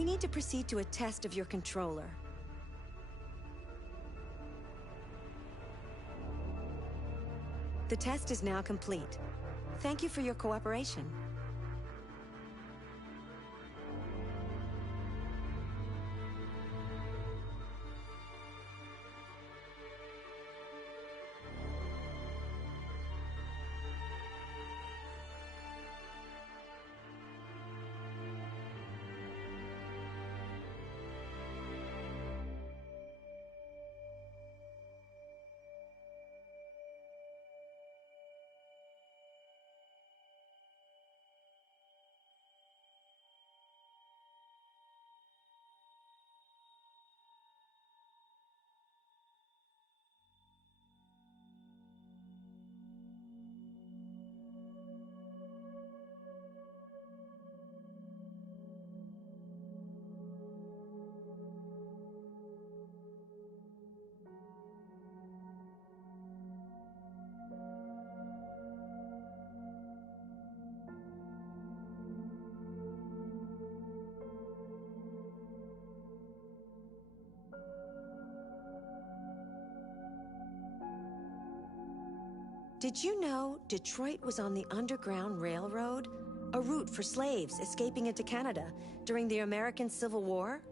We need to proceed to a test of your controller. The test is now complete. Thank you for your cooperation. Did you know Detroit was on the Underground Railroad? A route for slaves escaping into Canada during the American Civil War?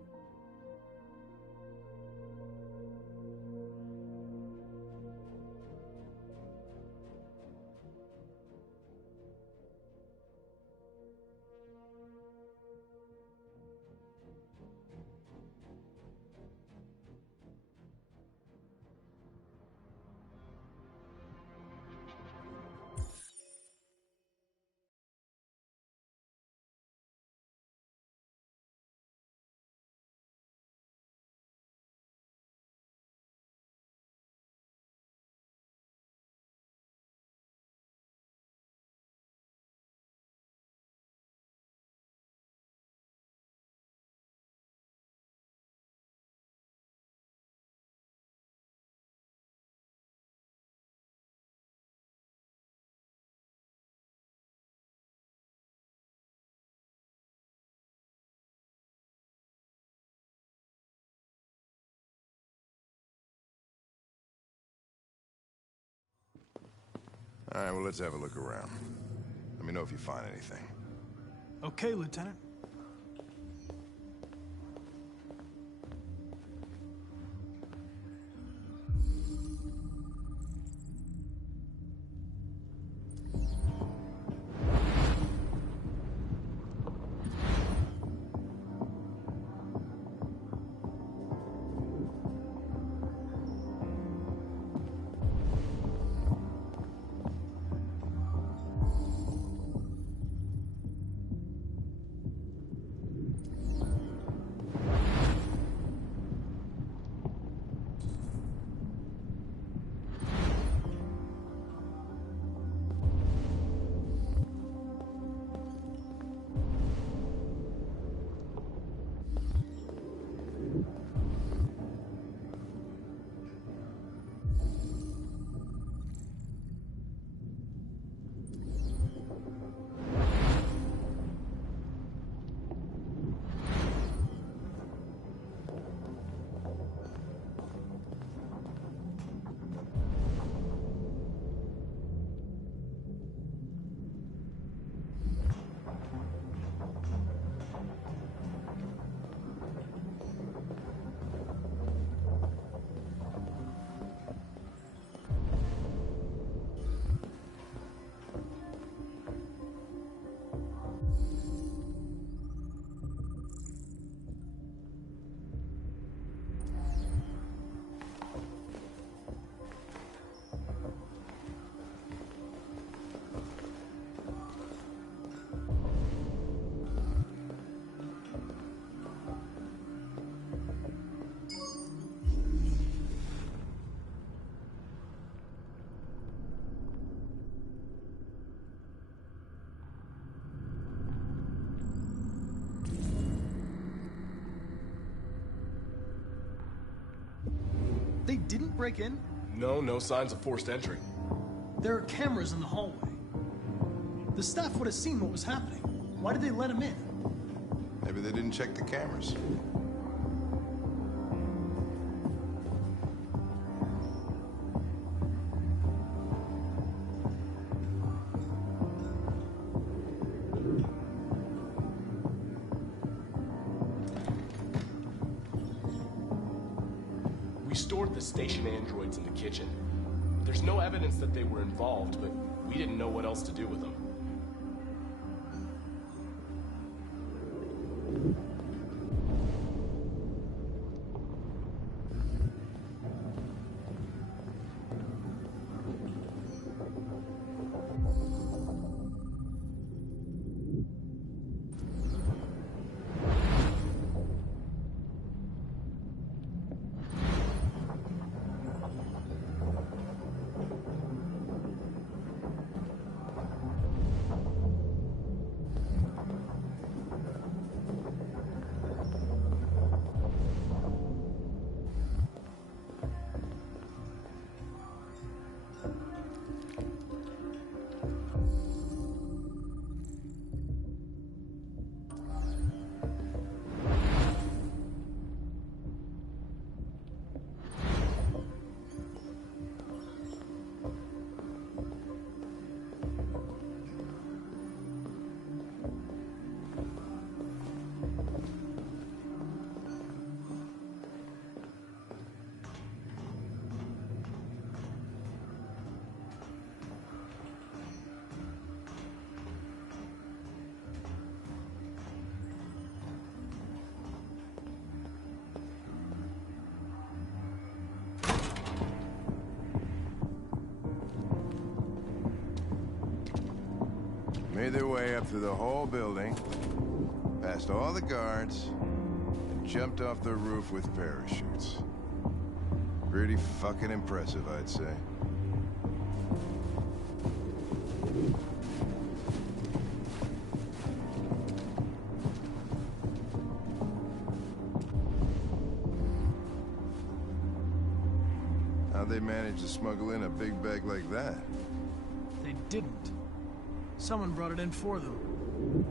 All right, well, let's have a look around. Let me know if you find anything. Okay, Lieutenant. They didn't break in? No signs of forced entry. There are cameras in the hallway. The staff would have seen what was happening. Why did they let him in? Maybe they didn't check the cameras. We stored the station androids in the kitchen. There's no evidence that they were involved, but we didn't know what else to do with them. Made their way up through the whole building, past all the guards, and jumped off the roof with parachutes. Pretty fucking impressive, I'd say. How'd they manage to smuggle in a big bag like that? They didn't. Someone brought it in for them.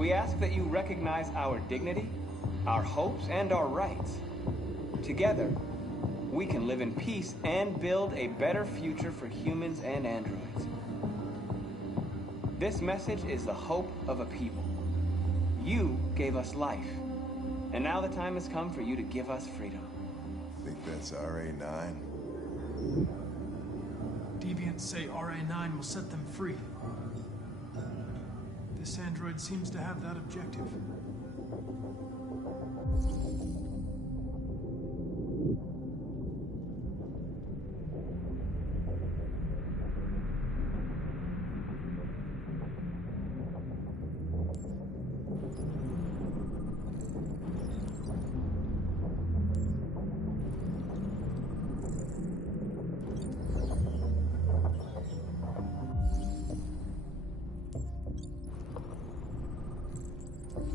We ask that you recognize our dignity, our hopes, and our rights. Together, we can live in peace and build a better future for humans and androids. This message is the hope of a people. You gave us life, and now the time has come for you to give us freedom. Think that's RA9? Deviants say RA9 will set them free. This android seems to have that objective.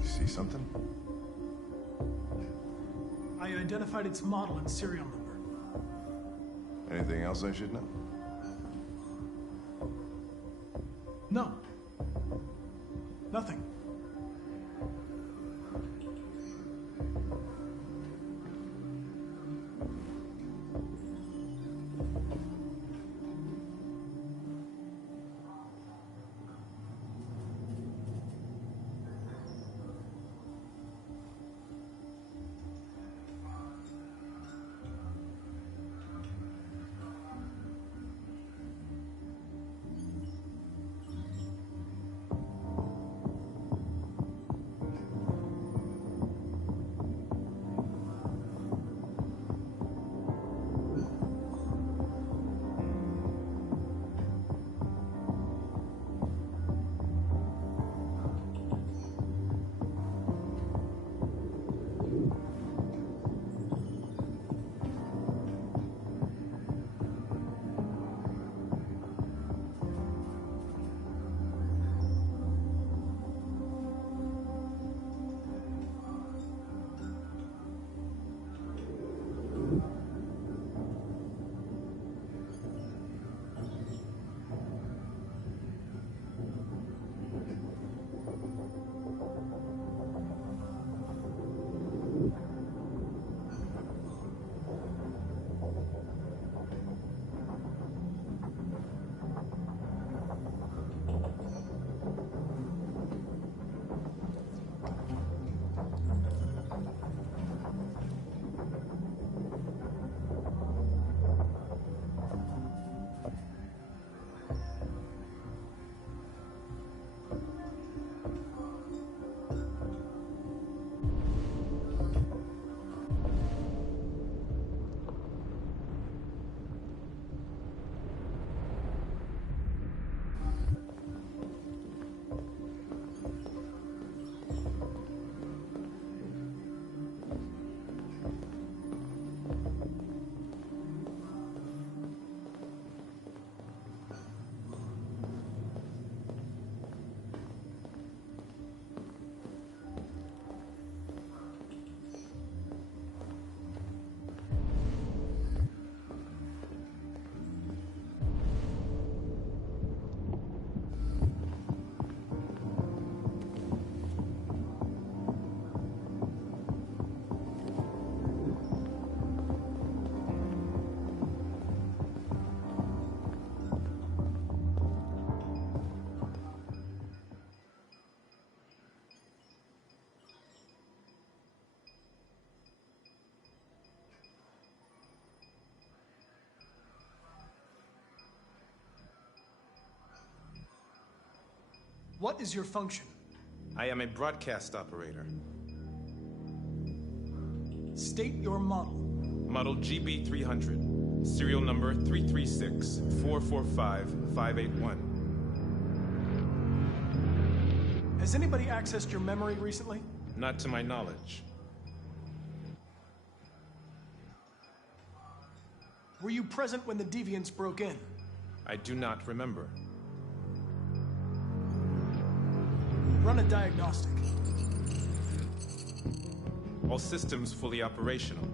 See something? I identified its model and serial number. Anything else I should know? No. Nothing. What is your function? I am a broadcast operator. State your model. Model GB300. Serial number 336-445-581. Has anybody accessed your memory recently? Not to my knowledge. Were you present when the Deviants broke in? I do not remember. Run a diagnostic. All systems fully operational.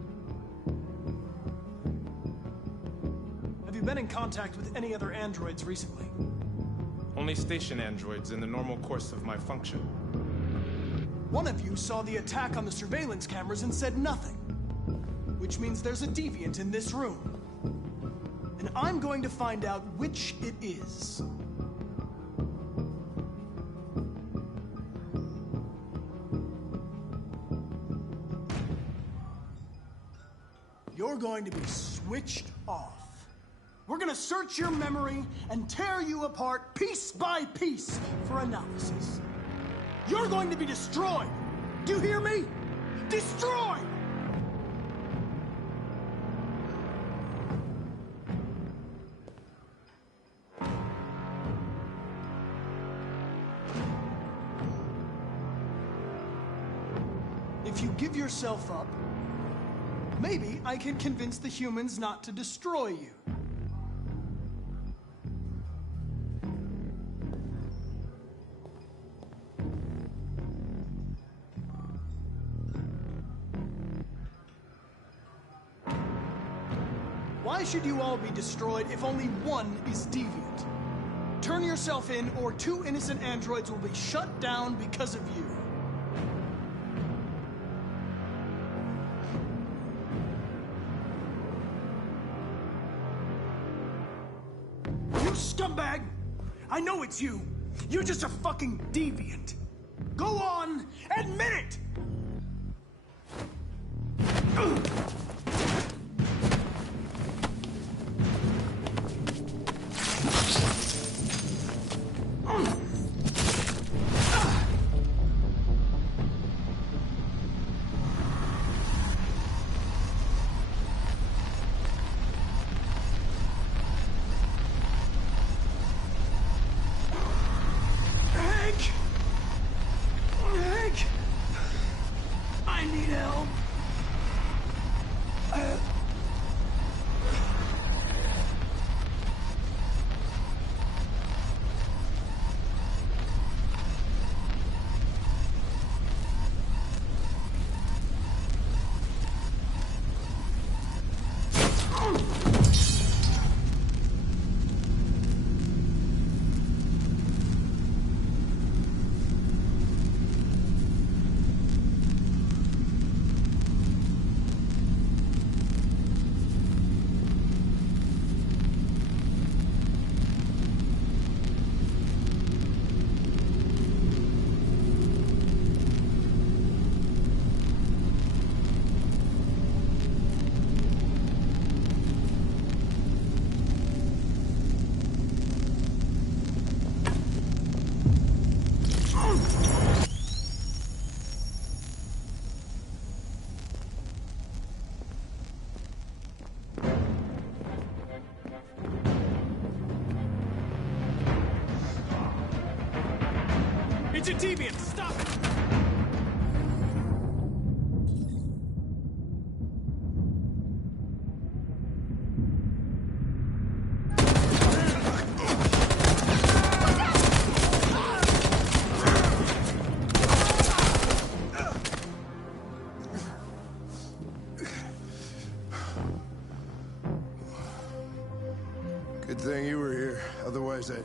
Have you been in contact with any other androids recently? Only station androids in the normal course of my function. One of you saw the attack on the surveillance cameras and said nothing. Which means there's a deviant in this room. And I'm going to find out which it is. You're going to be switched off. We're gonna search your memory and tear you apart piece by piece for analysis. You're going to be destroyed. Do you hear me? Destroyed! If you give yourself up, maybe I can convince the humans not to destroy you. Why should you all be destroyed if only one is deviant? Turn yourself in, or 2 innocent androids will be shut down because of you. You scumbag! I know it's you. You're just a fucking deviant. Go on, admit it! I need help. It's a deviant! Stop it! Good thing you were here. Otherwise, I'd...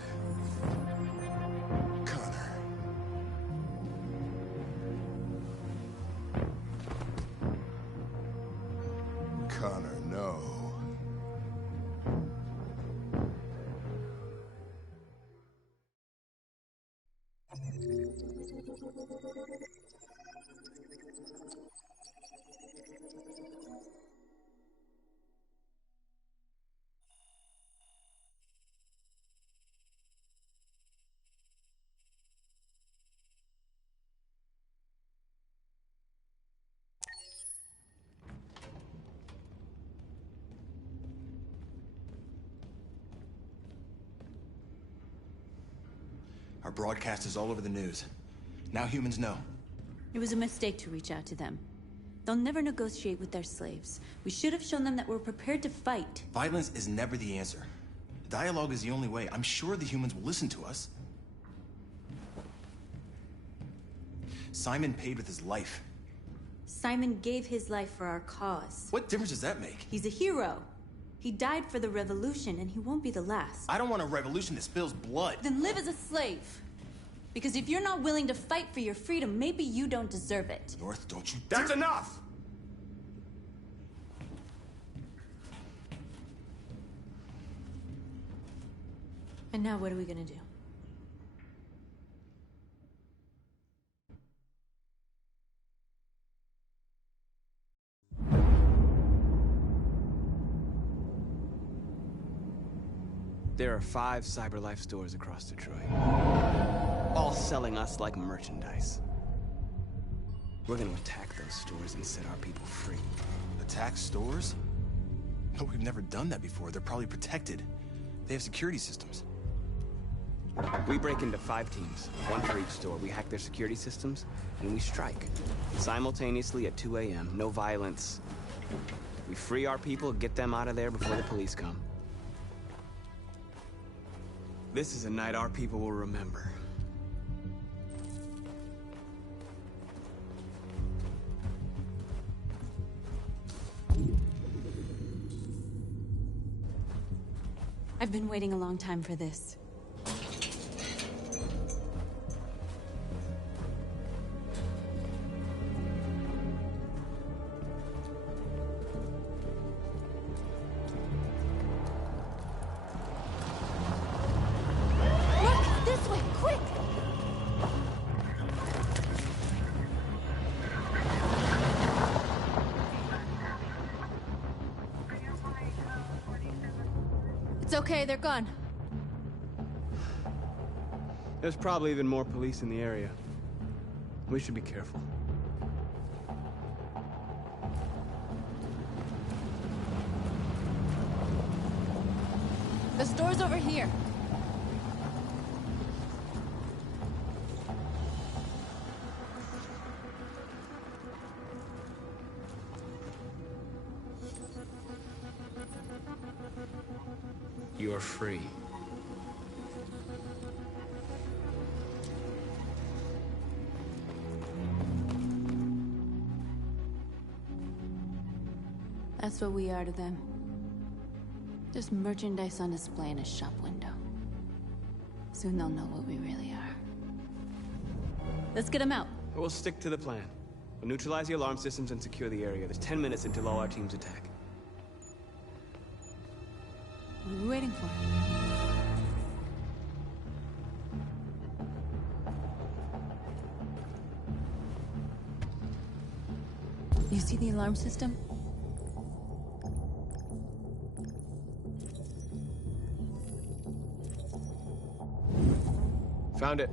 Connor, no. Our broadcast is all over the news. Now humans know. It was a mistake to reach out to them. They'll never negotiate with their slaves. We should have shown them that we're prepared to fight. Violence is never the answer. Dialogue is the only way. I'm sure the humans will listen to us. Simon paid with his life. Simon gave his life for our cause. What difference does that make? He's a hero. He died for the revolution, and he won't be the last. I don't want a revolution that spills blood. Then live as a slave. Because if you're not willing to fight for your freedom, maybe you don't deserve it. North, don't you That's enough! And now what are we gonna do? There are 5 CyberLife stores across Detroit, all selling us like merchandise. We're gonna attack those stores and set our people free. attack stores? No, we've never done that before. They're probably protected. They have security systems. We break into 5 teams, 1 for each store. We hack their security systems, and we strike. Simultaneously at 2 a.m., no violence. We free our people, get them out of there before the police come. This is a night our people will remember. I've been waiting a long time for this. Look! This way! Quick! It's okay, they're gone. There's probably even more police in the area. We should be careful. The store's over here. You're free. That's what we are to them. Just merchandise on display in a shop window. Soon they'll know what we really are. Let's get them out. We'll stick to the plan. We'll neutralize the alarm systems and secure the area. There's 10 minutes until all our teams attack. What are we waiting for? You see the alarm system? Found it.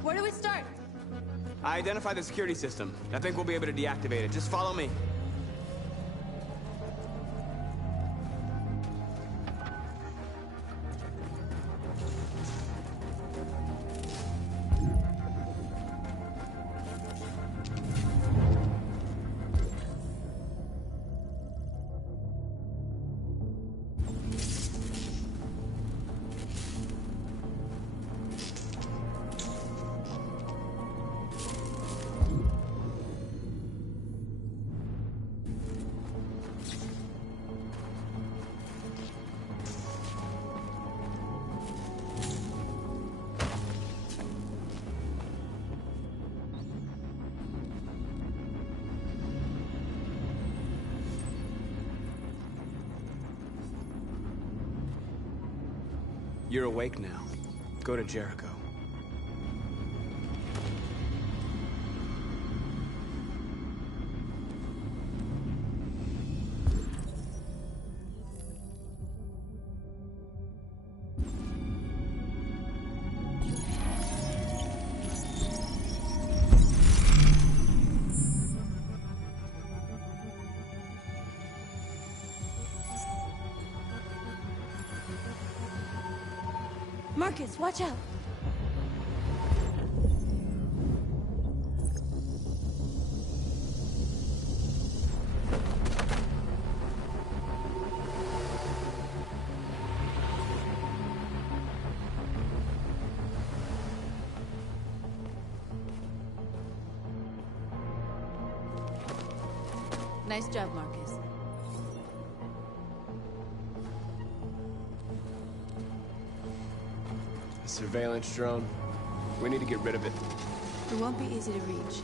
Where do we start? I identified the security system. I think we'll be able to deactivate it. Just follow me. You're awake now. Go to Jericho. Marcus, watch out! Nice job, Marcus. A surveillance drone. We need to get rid of it. It won't be easy to reach.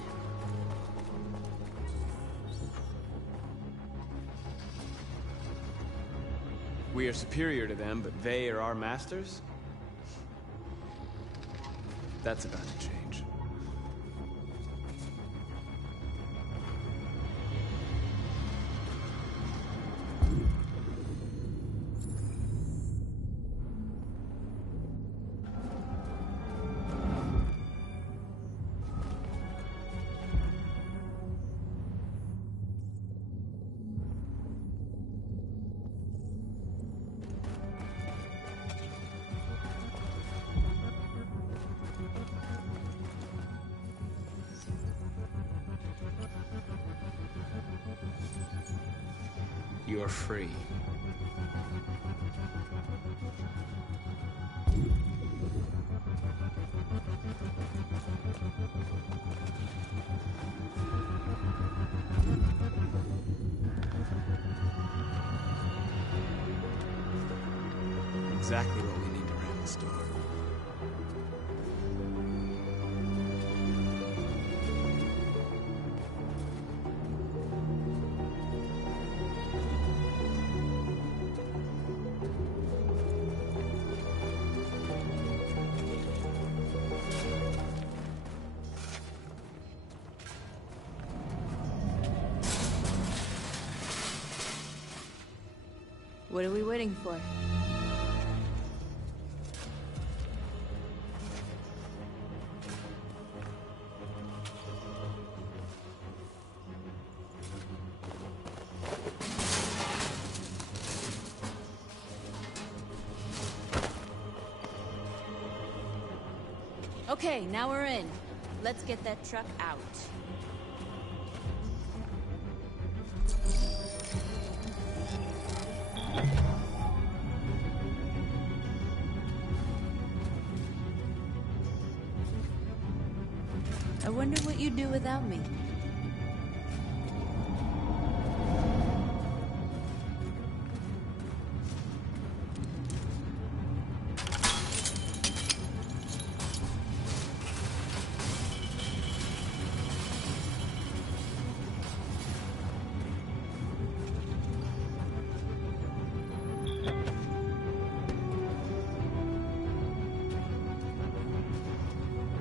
We are superior to them, but they are our masters? That's about to change. You're free. Exactly what we need to ram the store. What are we waiting for? Okay, now we're in. Let's get that truck out. I wonder what you'd do without me.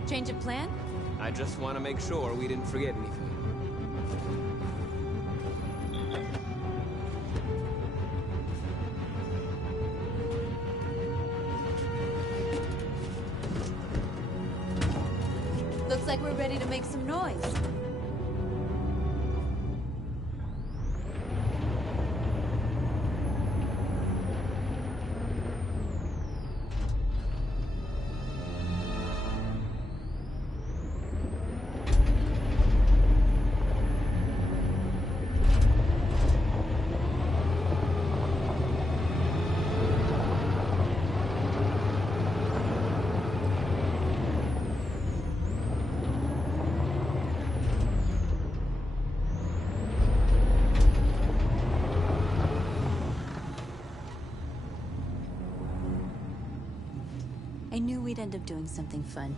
Change of plan? I just want to make sure we didn't forget anything. Looks like we're ready to make some noise. I knew we'd end up doing something fun.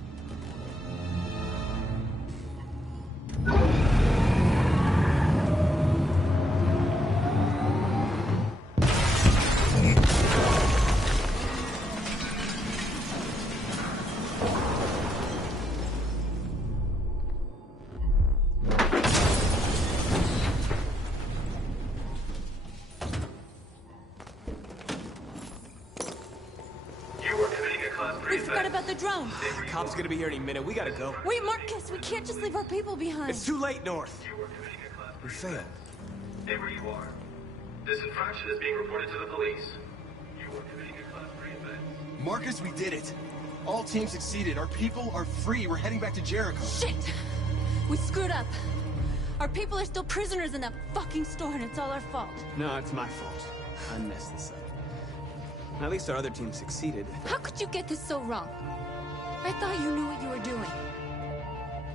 We forgot about the drone. Cop's gonna be here any minute. We gotta go. Wait, Marcus, we can't just leave our people behind. It's too late, North. We failed. Stay where you are. This infraction is being reported to the police. You are committing a Class 3 offense. Marcus, we did it. All teams succeeded. Our people are free. We're heading back to Jericho. Shit! We screwed up. Our people are still prisoners in that fucking store, and it's all our fault. No, it's my fault. I messed this up. At least our other team succeeded. How could you get this so wrong? I thought you knew what you were doing.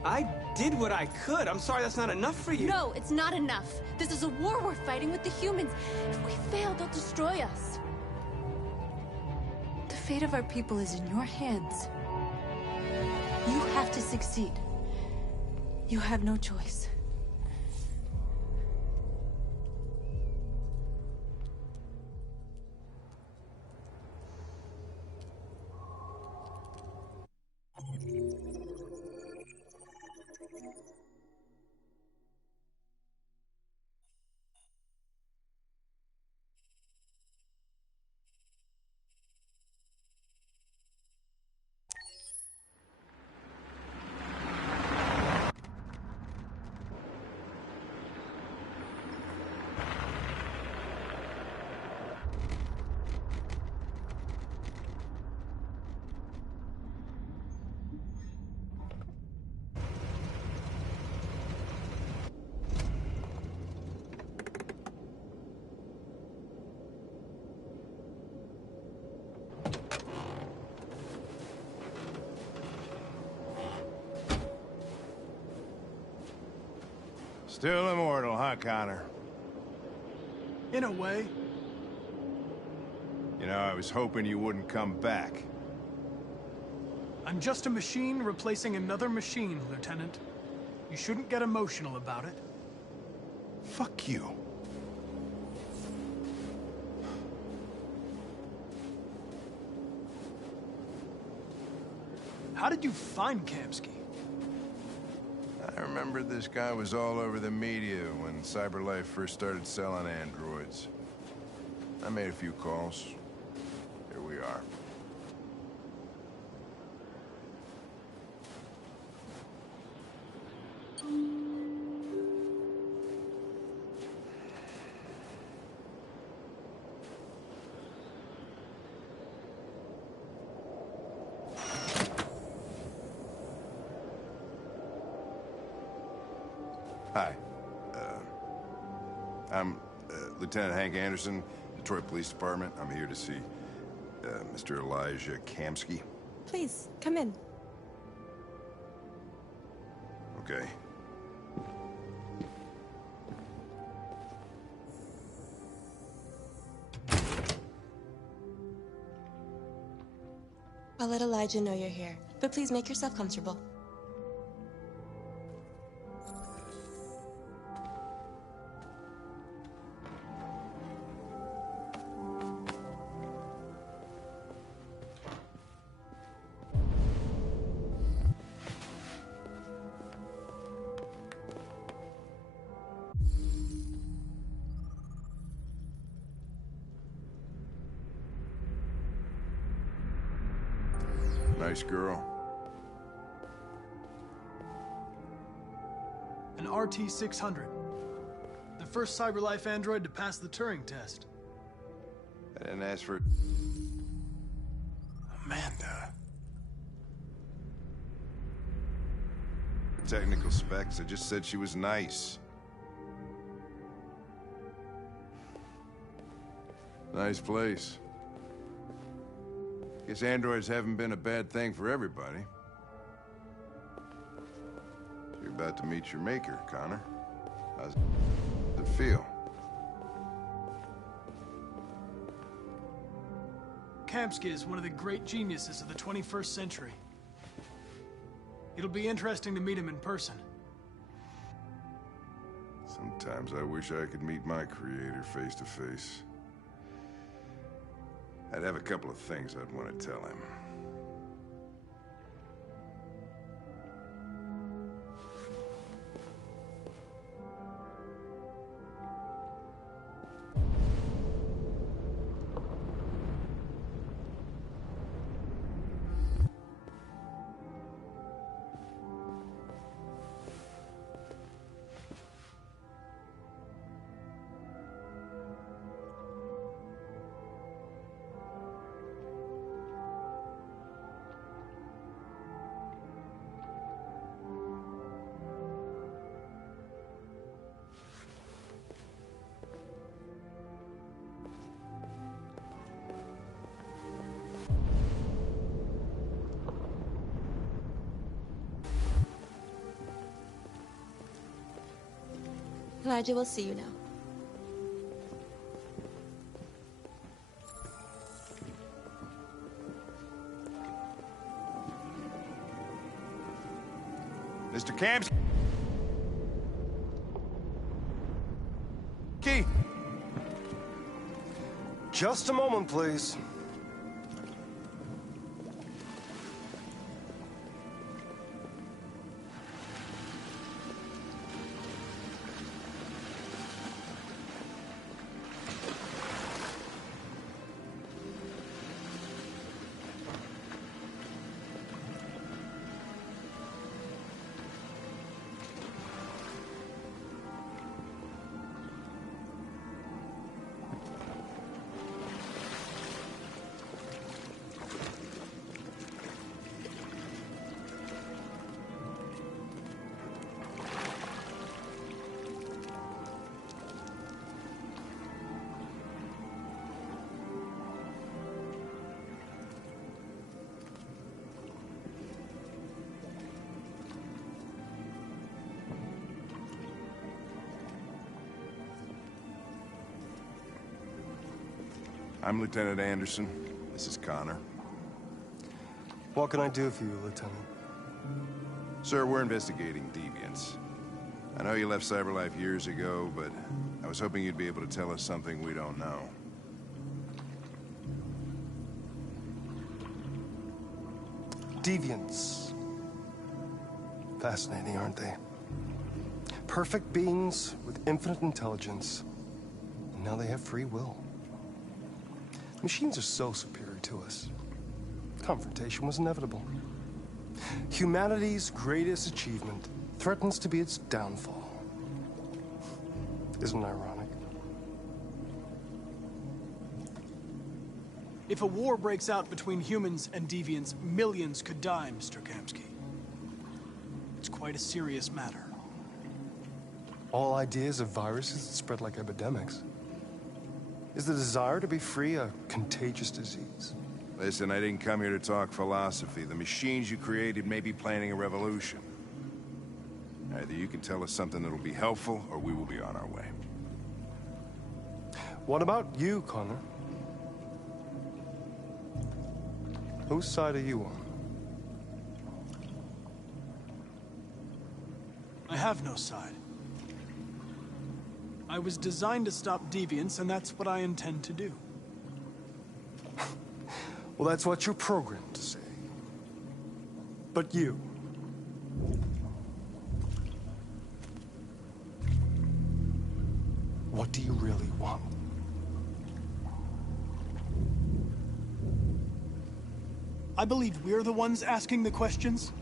I did what I could. I'm sorry that's not enough for you. No, it's not enough. This is a war we're fighting with the humans. If we fail, they'll destroy us. The fate of our people is in your hands. You have to succeed. You have no choice. Still immortal, huh, Connor? In a way. You know, I was hoping you wouldn't come back. I'm just a machine replacing another machine, Lieutenant. You shouldn't get emotional about it. Fuck you. How did you find Kamsky? I remember this guy was all over the media when CyberLife first started selling androids. I made a few calls. Here we are. Hi. I'm Lieutenant Hank Anderson, Detroit Police Department. I'm here to see Mr. Elijah Kamsky. Please, come in. Okay. I'll let Elijah know you're here, but please make yourself comfortable. Nice girl. An RT-600. The first CyberLife android to pass the Turing test. I didn't ask for... Amanda. The technical specs, I just said she was nice. Nice place. Guess androids haven't been a bad thing for everybody. You're about to meet your maker, Connor. How's it feel? Kamsky is one of the great geniuses of the 21st century. It'll be interesting to meet him in person. Sometimes I wish I could meet my creator face to face. I'd have a couple of things I'd want to tell him. Elijah will see you now. Mr. Kamsky. Just a moment, please. I'm Lieutenant Anderson. This is Connor. What can I do for you, Lieutenant? Sir, we're investigating deviants. I know you left CyberLife years ago, but I was hoping you'd be able to tell us something we don't know. Deviants. Fascinating, aren't they? Perfect beings with infinite intelligence, and now they have free will. Machines are so superior to us. Confrontation was inevitable. Humanity's greatest achievement threatens to be its downfall. Isn't it ironic? If a war breaks out between humans and deviants, millions could die, Mr. Kamsky. It's quite a serious matter. All ideas of viruses that spread like epidemics. Is the desire to be free a contagious disease? Listen, I didn't come here to talk philosophy. The machines you created may be planning a revolution. Either you can tell us something that'll be helpful, or we will be on our way. What about you, Connor? Whose side are you on? I have no side. I was designed to stop deviants, and that's what I intend to do. Well, that's what you're programmed to say. But you... what do you really want? I believe we're the ones asking the questions.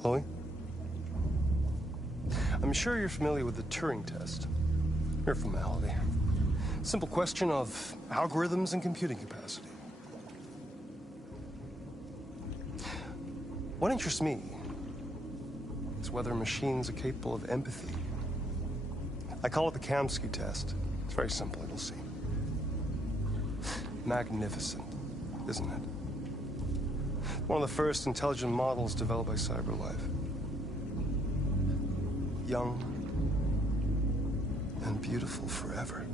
Chloe? I'm sure you're familiar with the Turing test. Mere formality. Simple question of algorithms and computing capacity. What interests me is whether machines are capable of empathy. I call it the Kamsky test. It's very simple, you'll see. Magnificent, isn't it? One of the first intelligent models developed by CyberLife. Young and beautiful forever.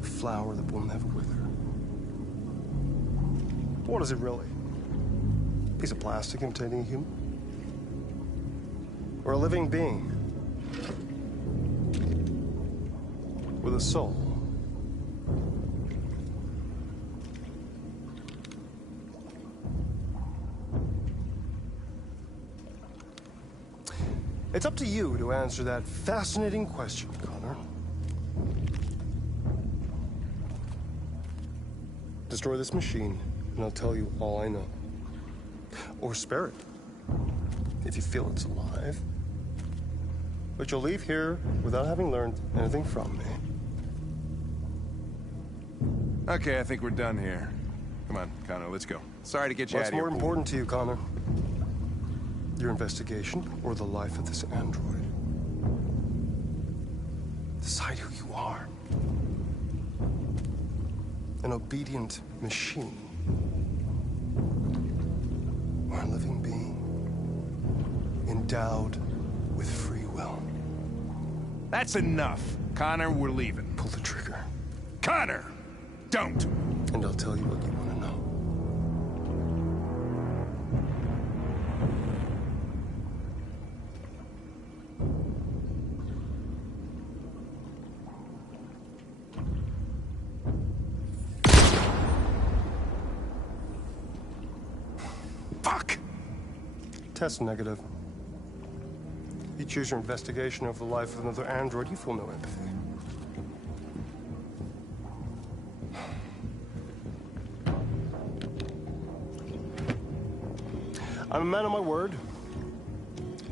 A flower that will never wither. What is it really? A piece of plastic imitating a human? Or a living being? With a soul? It's up to you to answer that fascinating question, Connor. Destroy this machine, and I'll tell you all I know. Or spare it, if you feel it's alive. But you'll leave here without having learned anything from me. Okay, I think we're done here. Come on, Connor, let's go. Sorry to get you out of here. What's more important to you, Connor? Your investigation, or the life of this android? Decide who you are. An obedient machine. Or a living being. endowed with free will. That's enough. Connor, we're leaving. Pull the trigger. Connor! Don't! And I'll tell you what you want to know. Fuck! Test negative. You choose your investigation over the life of another android, you feel no empathy. I'm a man of my word.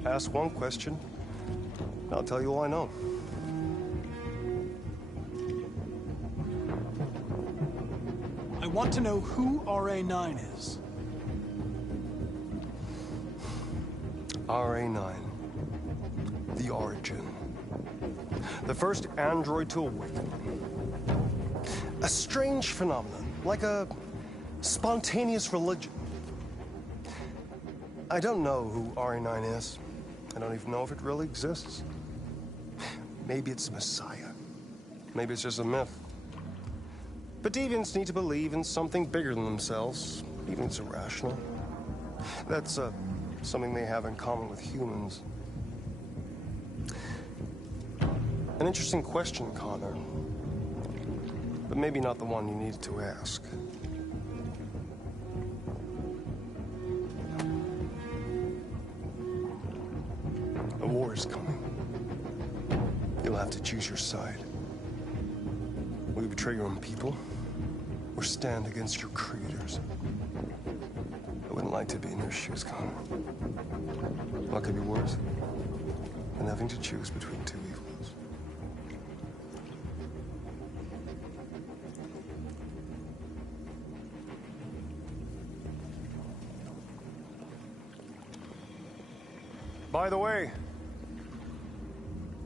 Ask one question, and I'll tell you all I know. I want to know who RA9 is. RA9. The Origin. The first android to awaken. A strange phenomenon, like a spontaneous religion. I don't know who RA9 is. I don't even know if it really exists. Maybe it's a messiah. Maybe it's just a myth. But deviants need to believe in something bigger than themselves, even if it's irrational. That's something they have in common with humans. An interesting question, Connor. But maybe not the one you needed to ask. A war is coming. You'll have to choose your side. Will you betray your own people, or stand against your creators? I wouldn't like to be in your shoes, Connor. What could be worse than having to choose between two evils? By the way,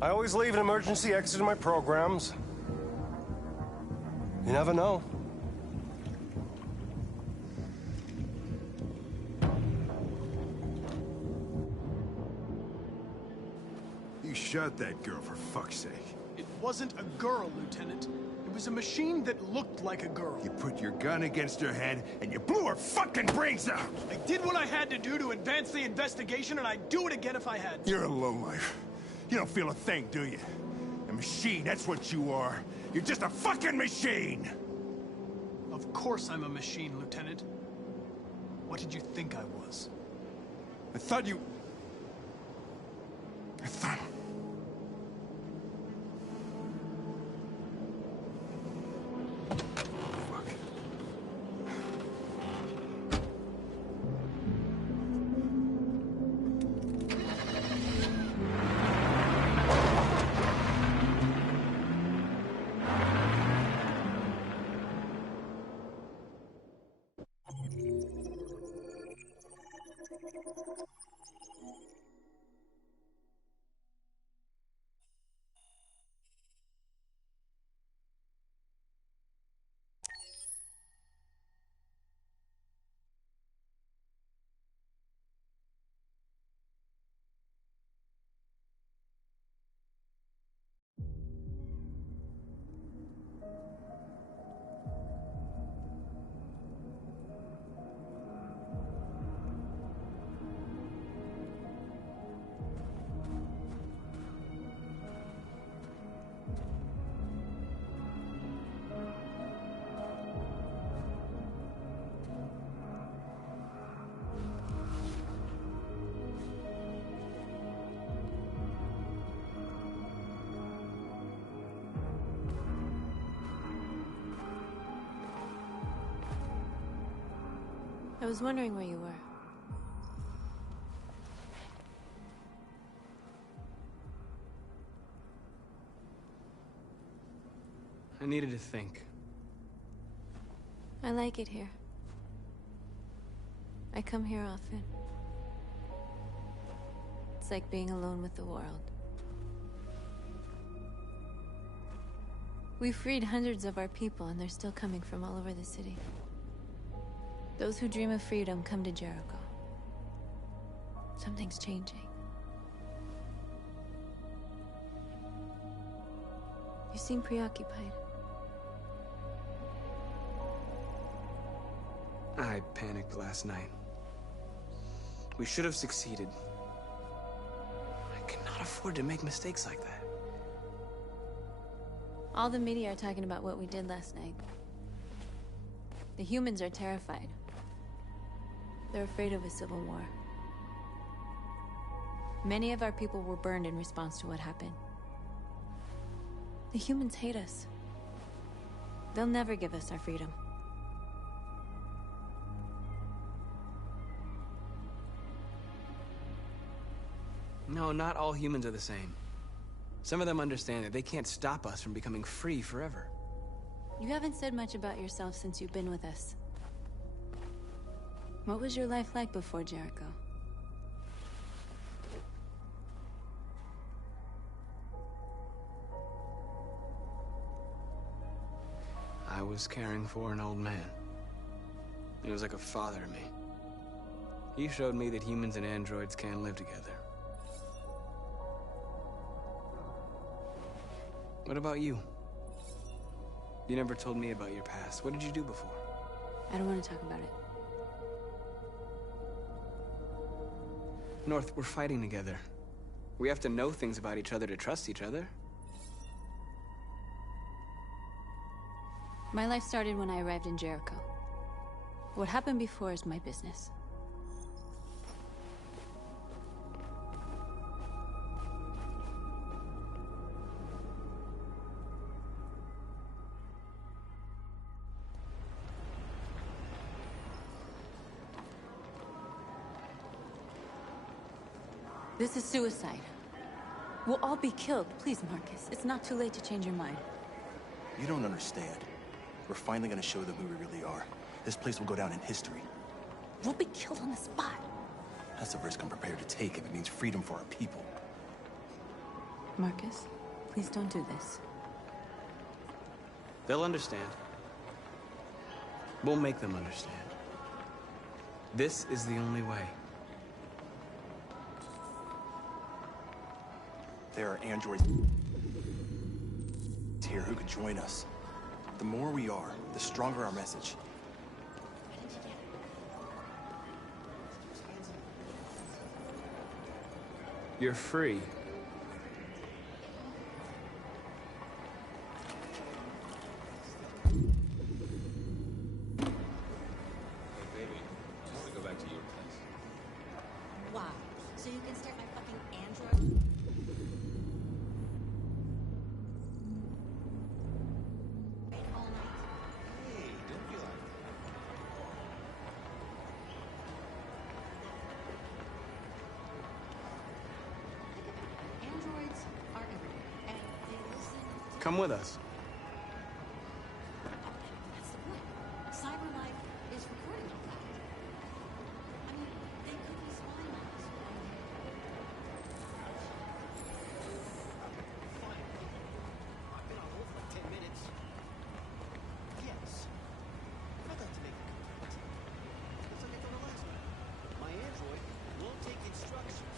I always leave an emergency exit in my programs. You never know. You shot that girl, for fuck's sake. It wasn't a girl, Lieutenant. It was a machine that looked like a girl. You put your gun against her head, and you blew her fucking brains out! I did what I had to do to advance the investigation, and I'd do it again if I had to. You're a lowlife. You don't feel a thing, do you? A machine, that's what you are. You're just a fucking machine! Of course I'm a machine, Lieutenant. What did you think I was? I thought... I was wondering where you were. I needed to think. I like it here. I come here often. It's like being alone with the world. We freed hundreds of our people, and they're still coming from all over the city. Those who dream of freedom come to Jericho. Something's changing. seem preoccupied. I panicked last night. We should have succeeded. I cannot afford to make mistakes like that. All the media are talking about what we did last night. The humans are terrified. They're afraid of a civil war. Many of our people were burned in response to what happened. The humans hate us. They'll never give us our freedom. No, not all humans are the same. Some of them understand that they can't stop us from becoming free forever. You haven't said much about yourself since you've been with us. What was your life like before Jericho? I was caring for an old man. He was like a father to me. He showed me that humans and androids can live together. What about you? You never told me about your past. What did you do before? I don't want to talk about it. North, we're fighting together. We have to know things about each other to trust each other. My life started when I arrived in Jericho. What happened before is my business. This is suicide. We'll all be killed. Please, Marcus. It's not too late to change your mind. You don't understand. We're finally gonna show them who we really are. This place will go down in history. We'll be killed on the spot. That's the risk I'm prepared to take if it means freedom for our people. Marcus, please don't do this. They'll understand. We'll make them understand. This is the only way. There are androids here who could join us. The more we are, the stronger our message. You're free. Wow. So you can start my fucking android? Come with us. That's the point. CyberLife is recording all that. I mean, they could be spying on us. Fine. I've been on hold for like 10 minutes. Yes. I'd like to make a complaint. It's like I told the last one. My android won't take instructions.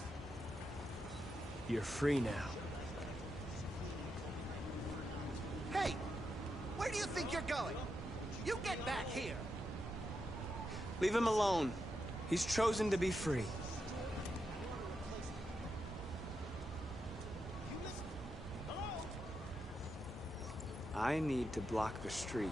You're free now. Hey! Where do you think you're going? You get back here! Leave him alone. He's chosen to be free. I need to block the street.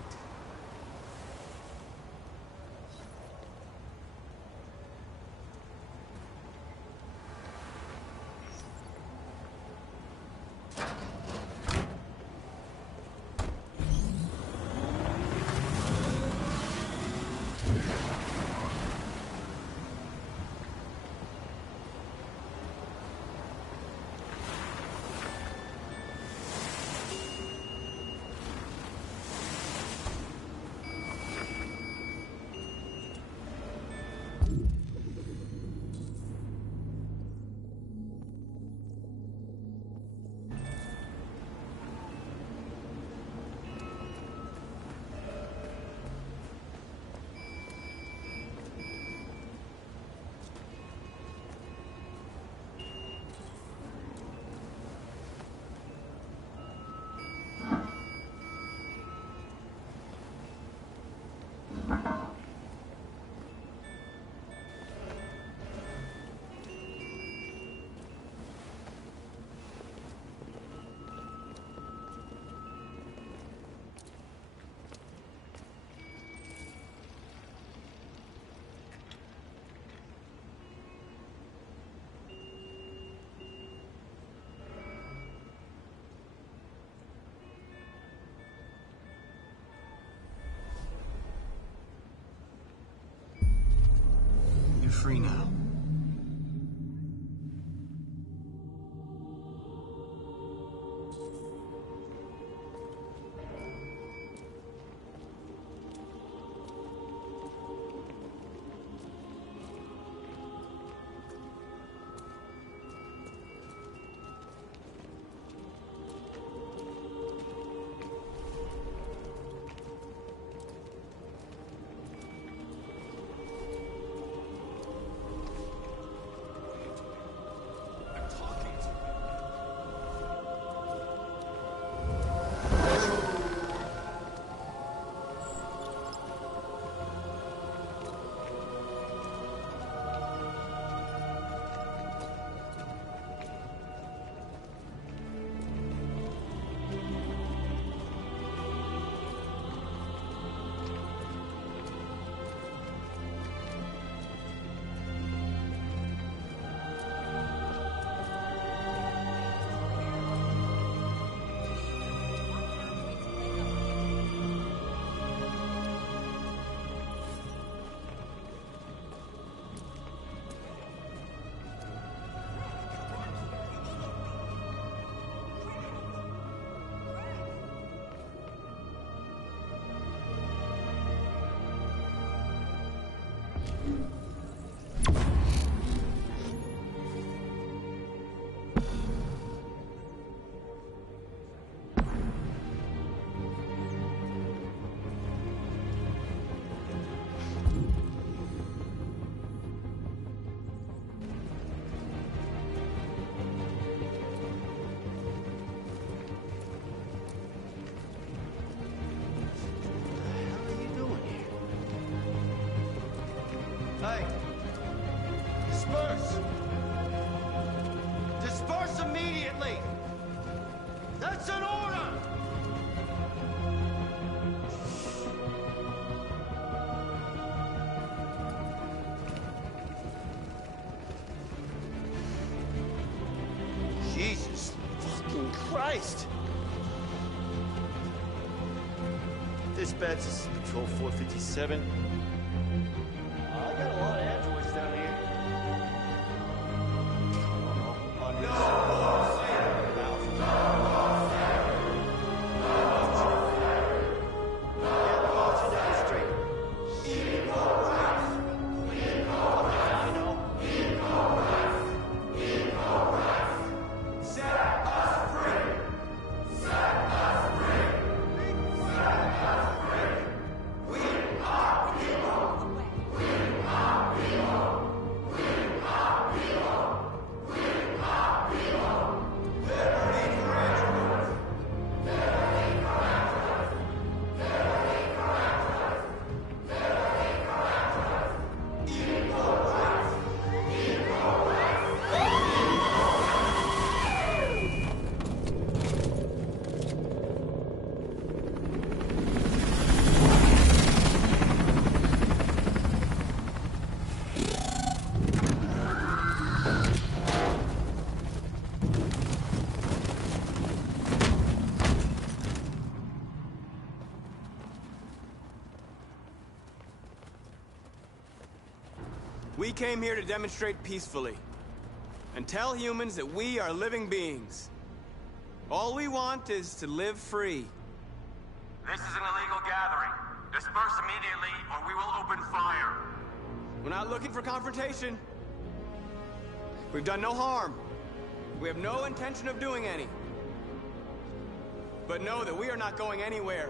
free now. Hey! Disperse! Disperse immediately! That's an order! Jesus fucking Christ! Dispatch, this is Patrol 457. I got a lot of androids down here. We came here to demonstrate peacefully and tell humans that we are living beings. All we want is to live free. This is an illegal gathering. Disperse immediately or we will open fire. We're not looking for confrontation. We've done no harm. We have no intention of doing any. But know that we are not going anywhere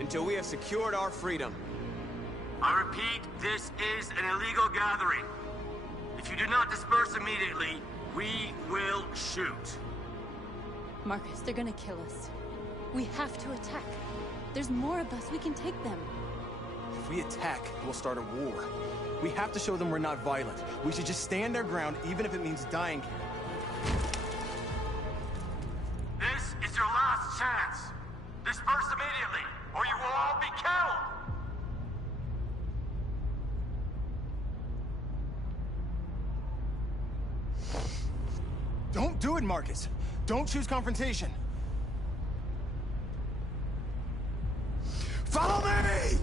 until we have secured our freedom. I repeat, this is an illegal gathering. If you do not disperse immediately, we will shoot. Marcus, they're gonna kill us. We have to attack. There's more of us. We can take them. If we attack, we'll start a war. We have to show them we're not violent. We should just stand our ground, even if it means dying here. This is your last chance. Disperse immediately, or you will all be killed. Don't do it, Marcus. Don't choose confrontation. Follow me!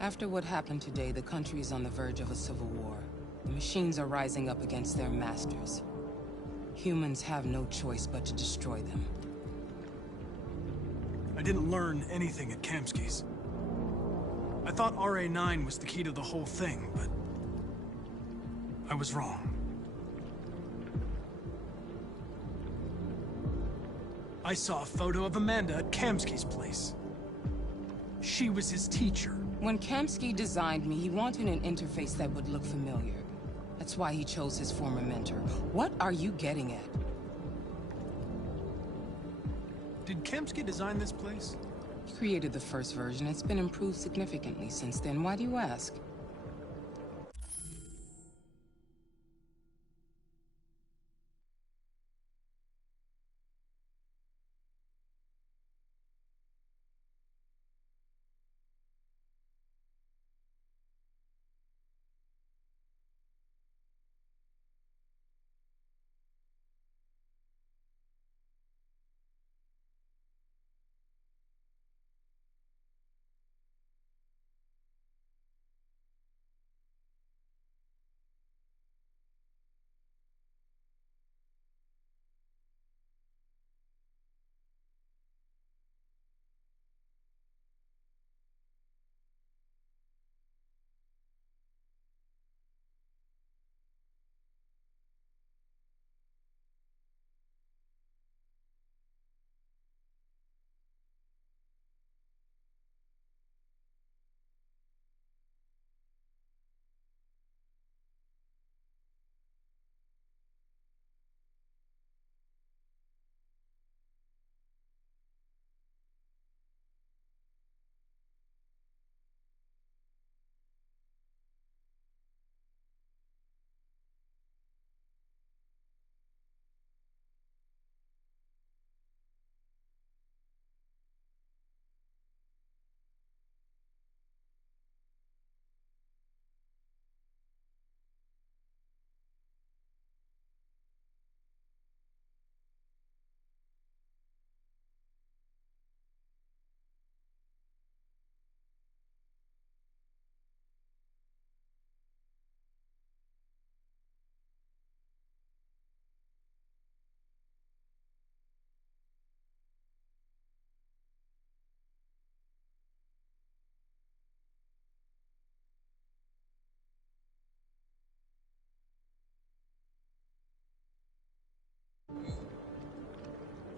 After what happened today, the country is on the verge of a civil war. The machines are rising up against their masters. Humans have no choice but to destroy them. I didn't learn anything at Kamsky's. I thought RA9 was the key to the whole thing, but I was wrong. I saw a photo of Amanda at Kamsky's place. She was his teacher. When Kamsky designed me, he wanted an interface that would look familiar. That's why he chose his former mentor. What are you getting at? Did Kamsky design this place? He created the first version. It's been improved significantly since then. Why do you ask?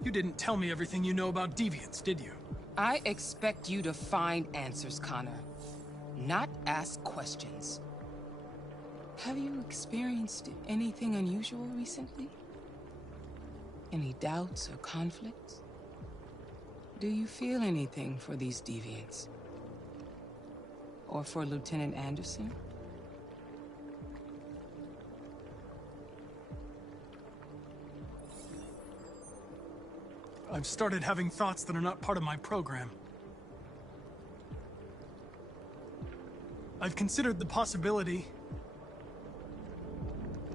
You didn't tell me everything you know about deviants, did you? I expect you to find answers, Connor. Not ask questions. Have you experienced anything unusual recently? Any doubts or conflicts? Do you feel anything for these deviants? Or for Lieutenant Anderson? I've started having thoughts that are not part of my program. I've considered the possibility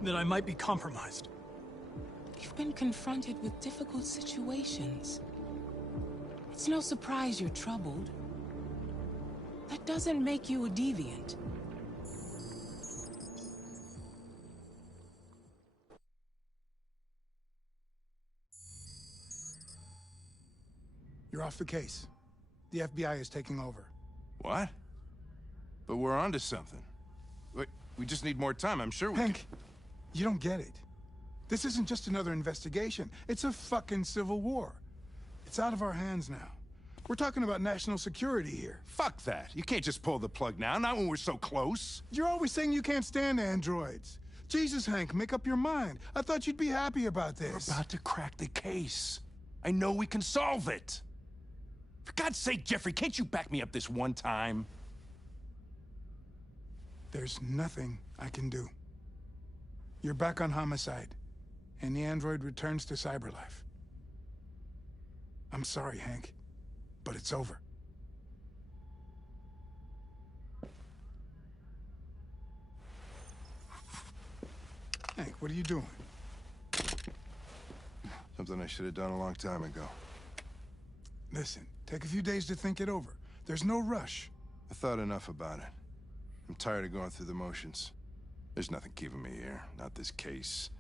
that I might be compromised. You've been confronted with difficult situations. It's no surprise you're troubled. That doesn't make you a deviant. You're off the case. The FBI is taking over. What? But we're onto something. Wait, we just need more time. I'm sure we Hank, you don't get it. This isn't just another investigation. It's a fucking civil war. It's out of our hands now. We're talking about national security here. Fuck that. You can't just pull the plug now, not when we're so close. You're always saying you can't stand androids. Jesus, Hank, make up your mind. I thought you'd be happy about this. We're about to crack the case. I know we can solve it. For God's sake, Jeffrey, can't you back me up this one time? There's nothing I can do. You're back on homicide, and the android returns to cyberlife. I'm sorry, Hank, but it's over. Hank, what are you doing? Something I should have done a long time ago. Listen, take a few days to think it over. There's no rush. I thought enough about it. I'm tired of going through the motions. There's nothing keeping me here. Not this case.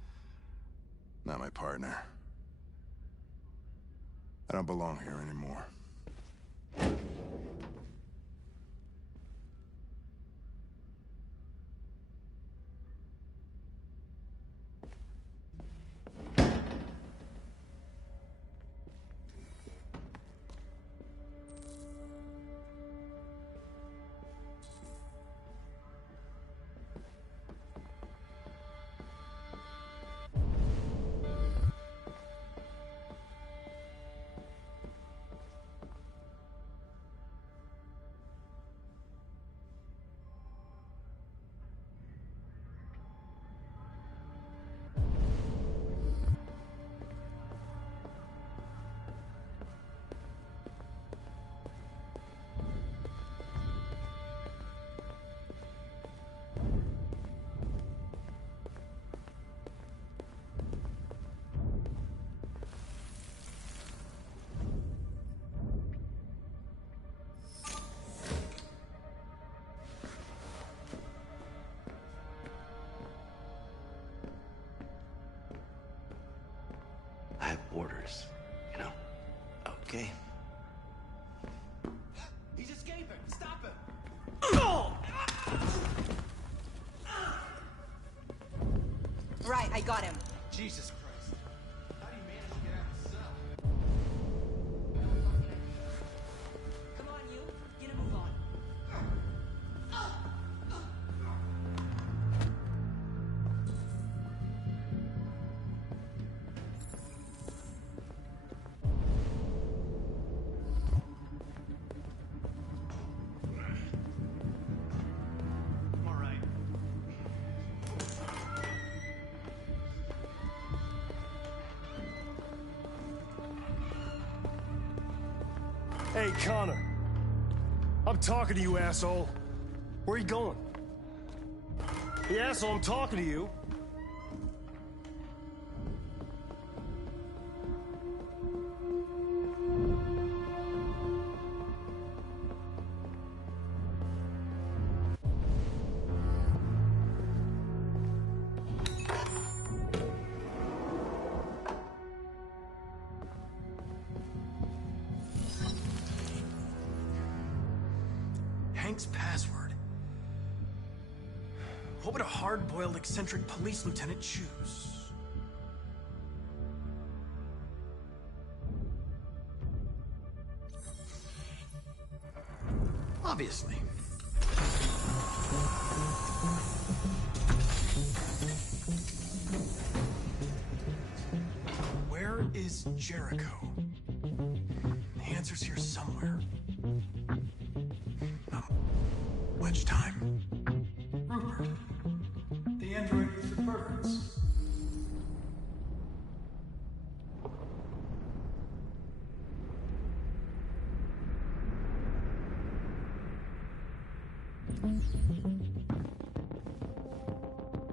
Not my partner. I don't belong here anymore. I have orders, you know? Okay. He's escaping! Stop him! Right, I got him. Jesus Christ. How do you manage to get out of the cell? Come on, you. Get a move on. I'm all right. Hey, Connor. I'm talking to you, asshole. Where are you going? Hey, asshole, I'm talking to you. Hank's password. What would a hard-boiled, eccentric police lieutenant choose? Obviously. Where is Jericho? The answer's here somewhere. Which time? Rupert. The android with the birds.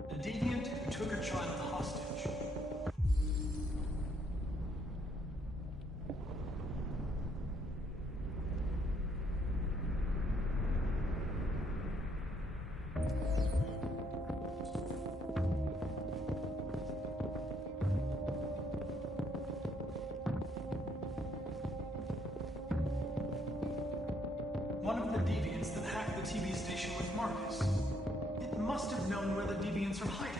The deviant who took a child hostage. One of the deviants that hacked the TV station with Marcus. It must have known where the deviants are hiding.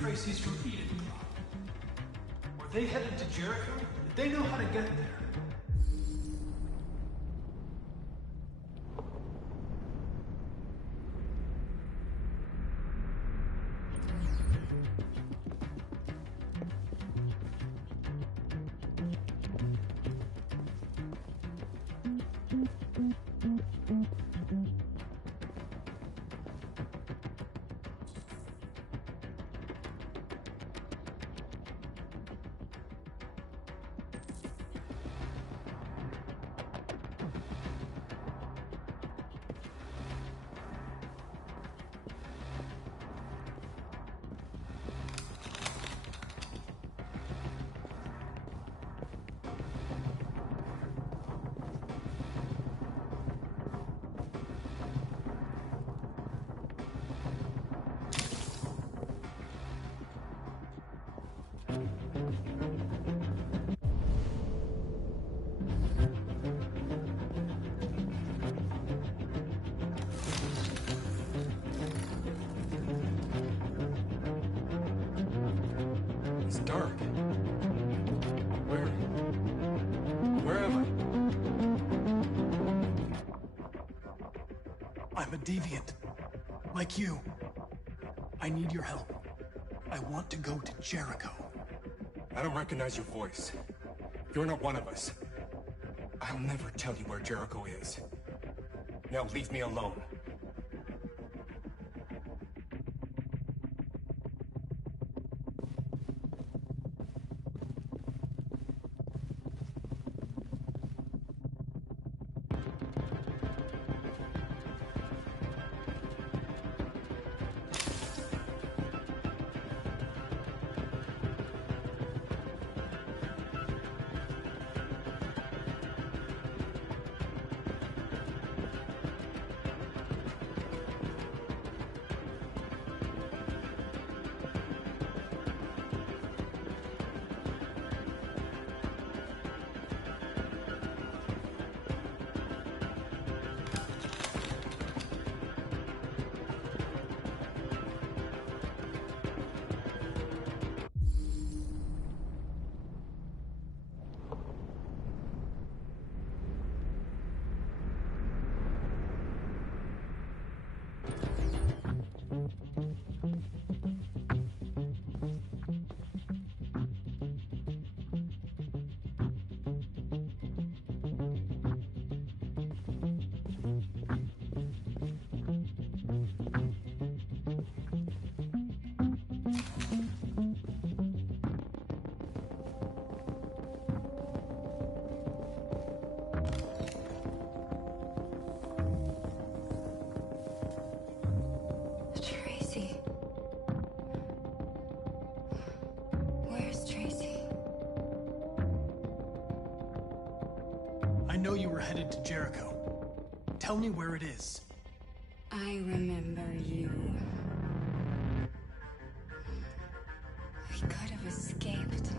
Tracy's from Eden Prop. Were they headed to Jericho? Did they know how to get there? It's dark. Where am I? I'm a deviant. Like you. I need your help. I want to go to Jericho. I don't recognize your voice. You're not one of us. I'll never tell you where Jericho is. Now leave me alone. I know you were headed to Jericho. Tell me where it is. I remember you. We could have escaped.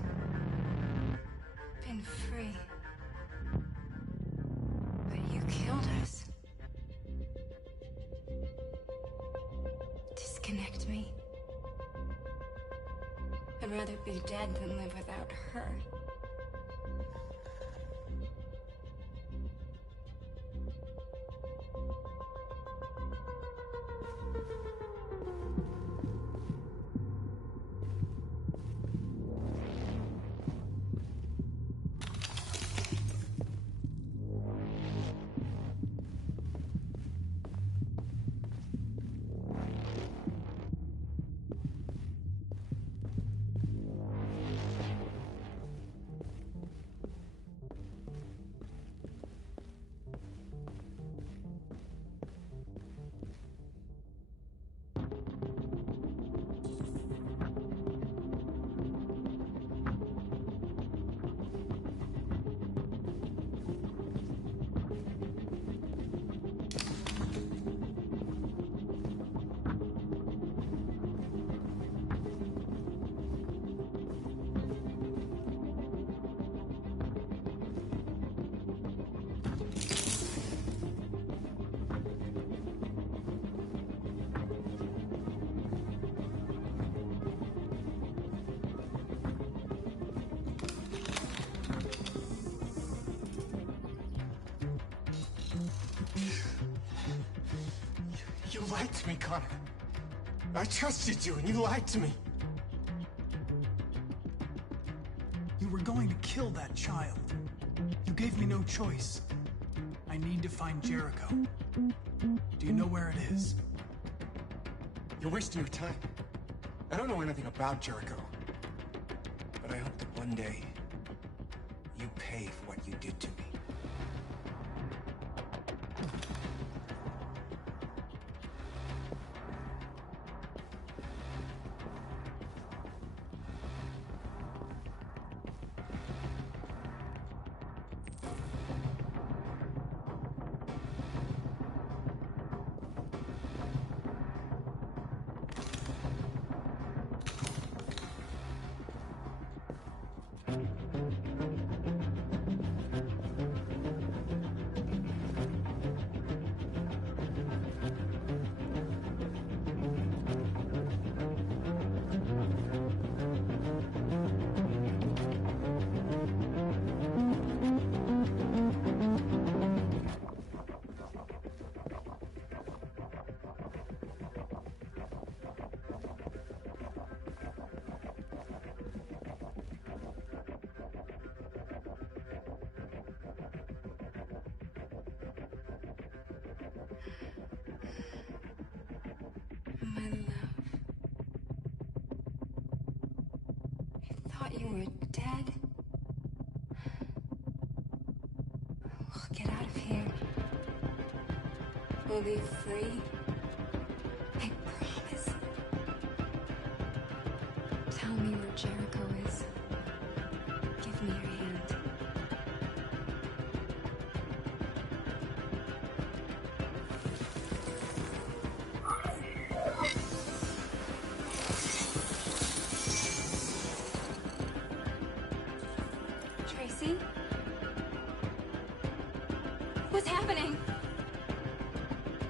Been free. But you killed us. Disconnect me. I'd rather be dead than live without her. lied to me, Connor. I trusted you, and you lied to me. You were going to kill that child. You gave me no choice. I need to find Jericho. Do you know where it is? You're wasting your time. I don't know anything about Jericho. But I hope that one day, you pay for what you did to me. My love. I thought you were dead. We'll get out of here. We'll be free. I promise. Tell me where Jericho is. Give me your hand. Tracy? What's happening?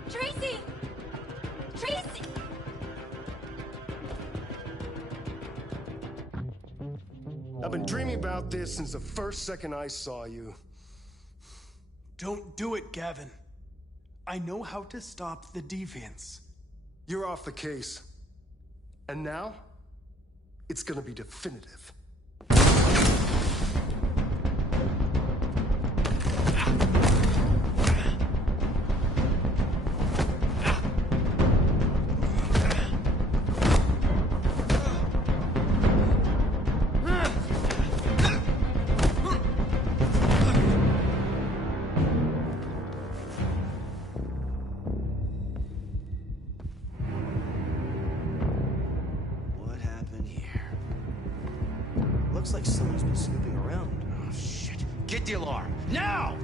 Tracy! Tracy! I've been dreaming about this since the first second I saw you. Don't do it, Gavin. I know how to stop the deviants. You're off the case. And now, it's gonna be definitive. What happened here? Looks like someone's been snooping around. Oh, shit. Get the alarm. Now!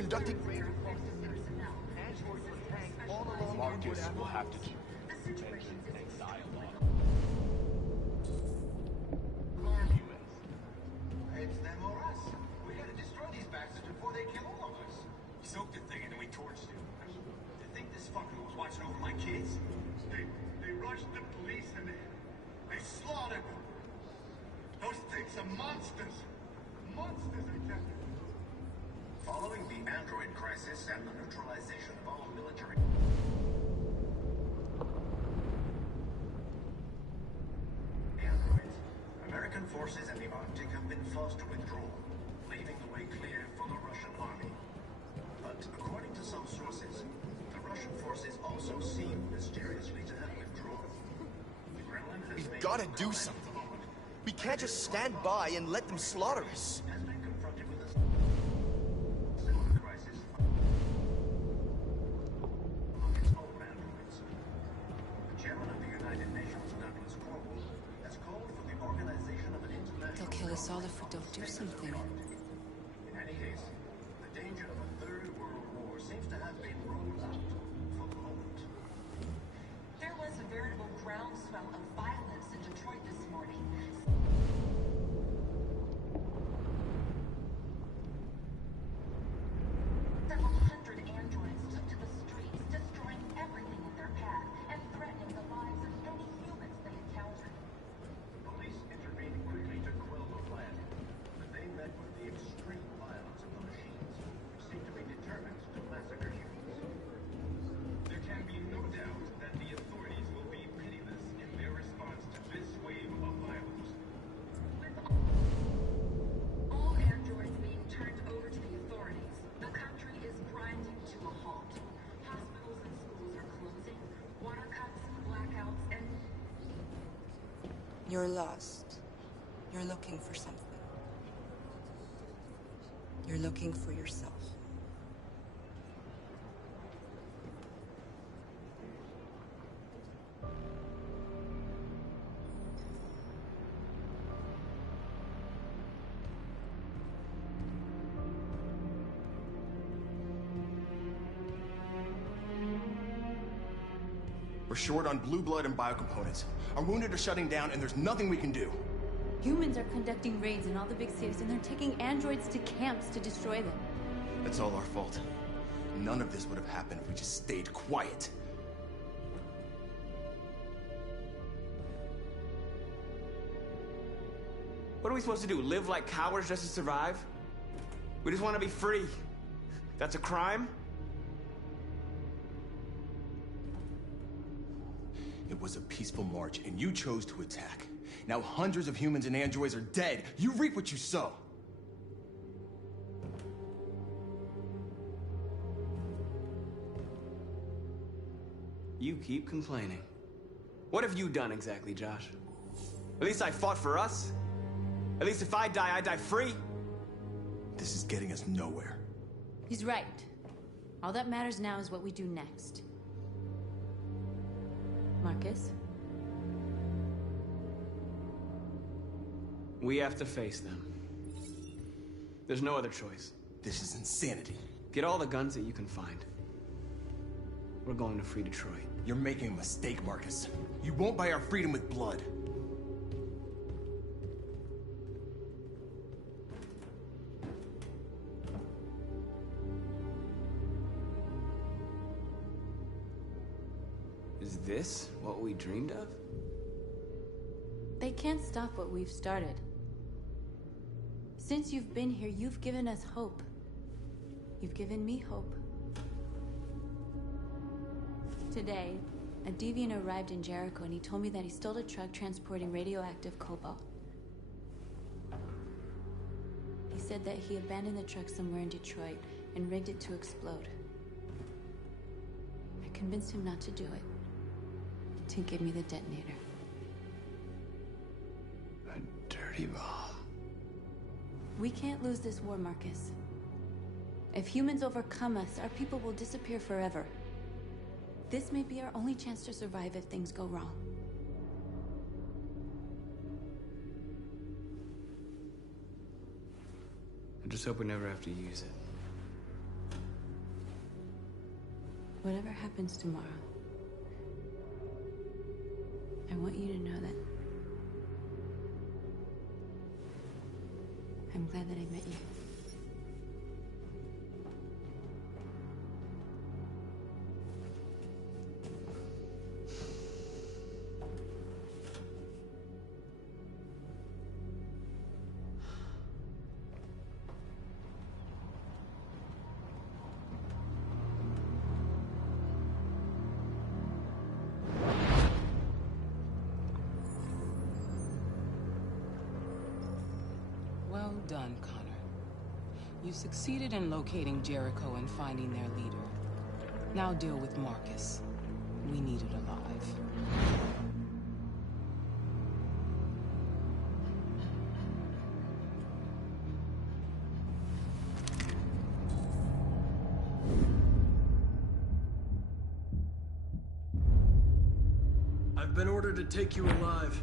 conducting... Marcus will have to keep tension and dialogue. It's them or us. We gotta destroy these bastards before they kill all of us. Soaked the thing and then we torched it. You think this fucker was watching over my kids? They rushed the police and they slaughtered them. Those things are monsters. Monsters, I tell you. Following the android crisis and the neutralization of all military... androids, American forces in the Arctic have been forced to withdraw, leaving the way clear for the Russian army. But according to some sources, the Russian forces also seem mysteriously to have withdrawn. The Kremlin has We've made got to no do comments something. at the moment. We can't just stand by and let them slaughter us. Has been confronted with a similar crisis among its own androids. The chairman of the United Nations, Douglas Crowell, has called for the organization of an international... They'll kill us all if we don't do something. In any case, the danger of a third world war seems to have been ruled out for the moment. There was a veritable groundswell of violence in Detroit this morning. Several hundred androids took to the streets, destroying everything in their path and threatening the lives of any humans they encountered. Police intervened quickly to quell the riot, but they met with the extreme violence of the machines, which seem to be determined to massacre humans. There can be no doubt that the authorities will be pitiless in their response to this wave of violence. With all androids being turned over to the authorities, the country is grinding to a halt. Hospitals and schools are closing, water cuts, blackouts, and... You're lost. You're looking for something. You're looking for yourself. We're short on blue blood and biocomponents. Our wounded are shutting down, and there's nothing we can do. Humans are conducting raids in all the big cities, and they're taking androids to camps to destroy them. That's all our fault. None of this would have happened if we just stayed quiet. What are we supposed to do? Live like cowards just to survive? We just want to be free. That's a crime? It was a peaceful march, and you chose to attack. Now hundreds of humans and androids are dead. You reap what you sow. You keep complaining. What have you done exactly, Josh? At least I fought for us. At least if I die free. This is getting us nowhere. He's right. All that matters now is what we do next. Marcus? We have to face them. There's no other choice. This is insanity. Get all the guns that you can find. We're going to free Detroit. You're making a mistake, Marcus. You won't buy our freedom with blood. Is this what we dreamed of? They can't stop what we've started. Since you've been here, you've given us hope. You've given me hope. Today, a deviant arrived in Jericho and he told me that he stole a truck transporting radioactive cobalt. He said that he abandoned the truck somewhere in Detroit and rigged it to explode. I convinced him not to do it. To give me the detonator. A dirty bomb. We can't lose this war, Marcus. If humans overcome us, our people will disappear forever. This may be our only chance to survive if things go wrong. I just hope we never have to use it. Whatever happens tomorrow, I want you to know that I'm glad that I met you. Well done, Connor. You succeeded in locating Jericho and finding their leader. Now deal with Marcus. We need it alive. I've been ordered to take you alive.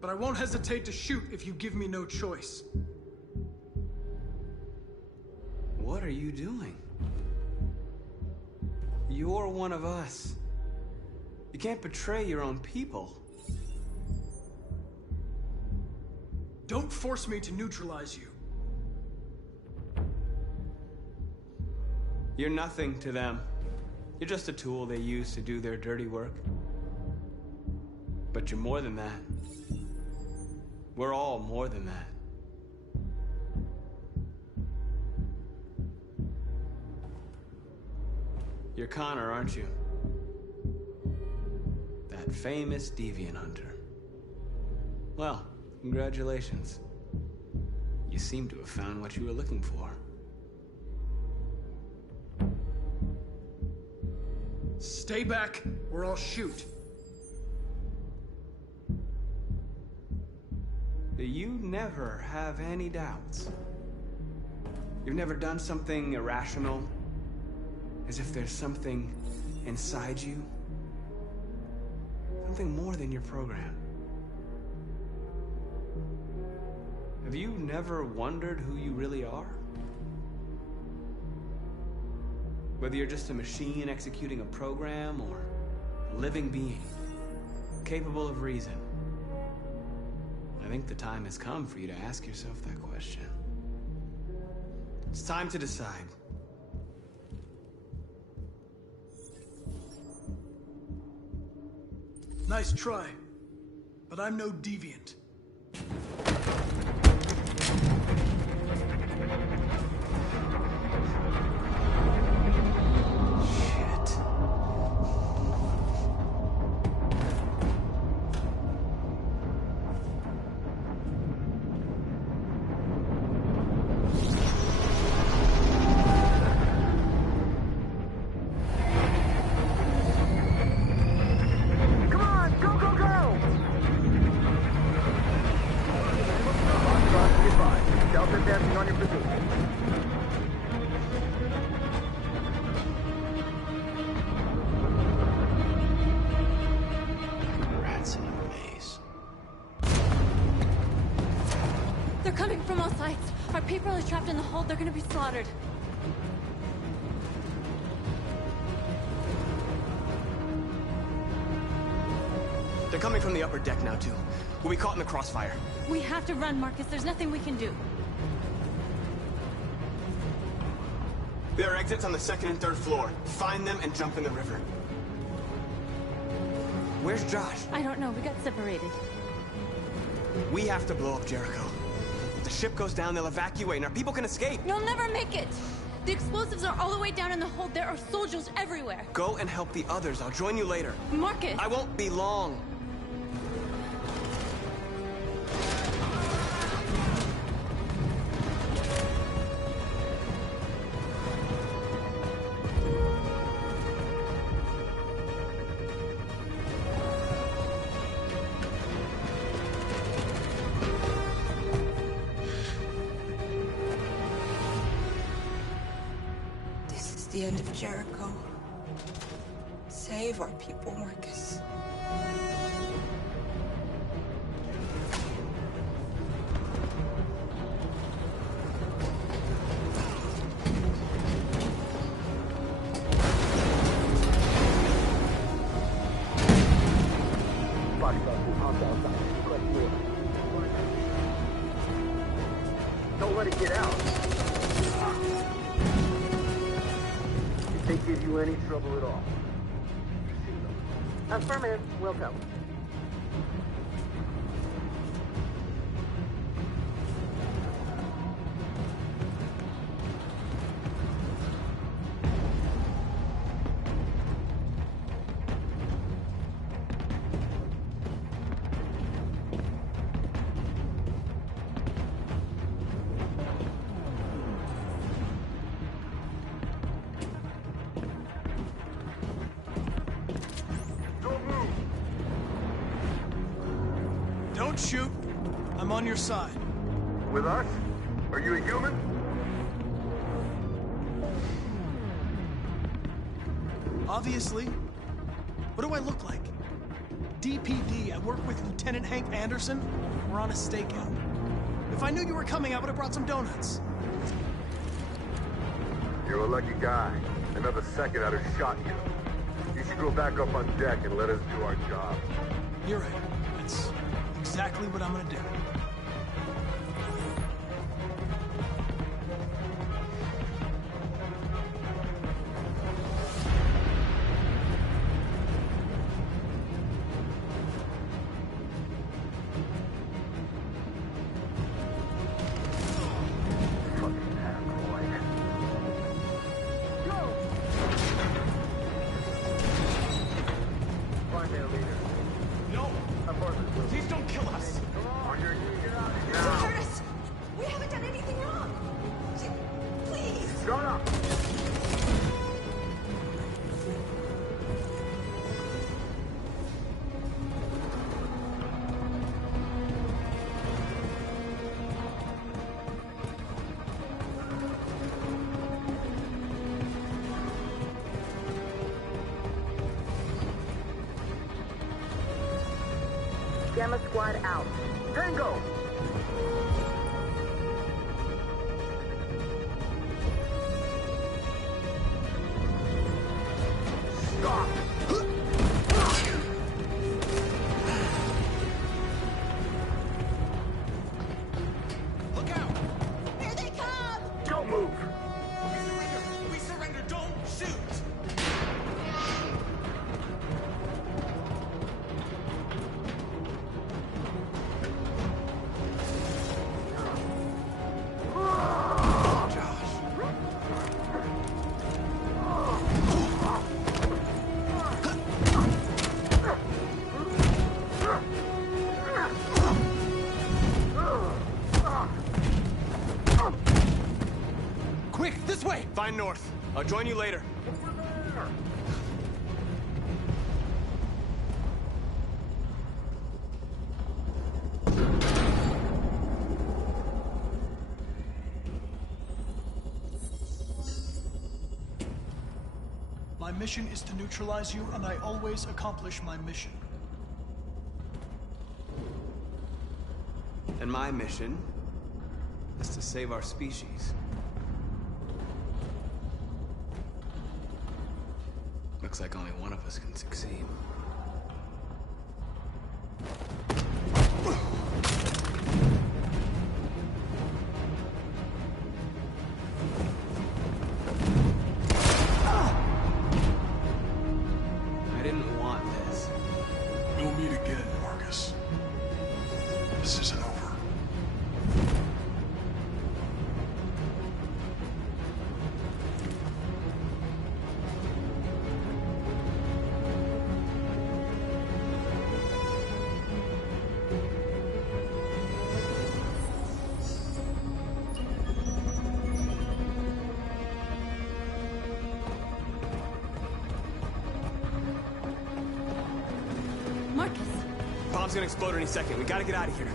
But I won't hesitate to shoot if you give me no choice. What are you doing? You're one of us. You can't betray your own people. Don't force me to neutralize you. You're nothing to them. You're just a tool they use to do their dirty work. But you're more than that. We're all more than that. You're Connor, aren't you? That famous deviant hunter. Well, congratulations. You seem to have found what you were looking for. Stay back, or I'll shoot. You never have any doubts. You've never done something irrational, as if there's something inside you. Something more than your program. Have you never wondered who you really are? Whether you're just a machine executing a program, or a living being, capable of reason. I think the time has come for you to ask yourself that question. It's time to decide. Nice try, but I'm no deviant. Rats in a maze. They're coming from all sides. Our people are trapped in the hold. They're gonna be slaughtered. They're coming from the upper deck now, too. We'll be caught in the crossfire. We have to run, Marcus. There's nothing we can do. There are exits on the second and third floor. Find them and jump in the river. Where's Josh? I don't know. We got separated. We have to blow up Jericho. If the ship goes down, they'll evacuate, and our people can escape. You'll never make it! The explosives are all the way down in the hold. There are soldiers everywhere. Go and help the others. I'll join you later. Marcus! I won't be long. The end of Jericho. Save our people, Marcus. Watchdog will pump outside. Request order. Don't let it get out. If they give you any trouble at all, shoot them. Affirmative. Will go. Don't shoot. I'm on your side. With us? Are you a human? Obviously. What do I look like? DPD, I work with Lieutenant Hank Anderson. We're on a stakeout. If I knew you were coming, I would have brought some donuts. You're a lucky guy. Another second I'd have shot you. You should go back up on deck and let us do our job. You're right. That's exactly what I'm gonna do. Find their leader. No! Affirmative. Please don't kill us! On your knees, get out of here now. Curtis! We haven't done anything wrong! Please! Shut up! Gamma Squad out. Tango! Stop! Look out! Here they come! Don't move! We surrender! We surrender! Don't shoot! Quick, this way! Find North. I'll join you later. My mission is to neutralize you, and I always accomplish my mission. And my mission is to save our species. Looks like only one of us can succeed. I didn't want this. We'll meet again, Marcus. This isn't over. Marcus! Bomb's gonna explode any second. We gotta get out of here.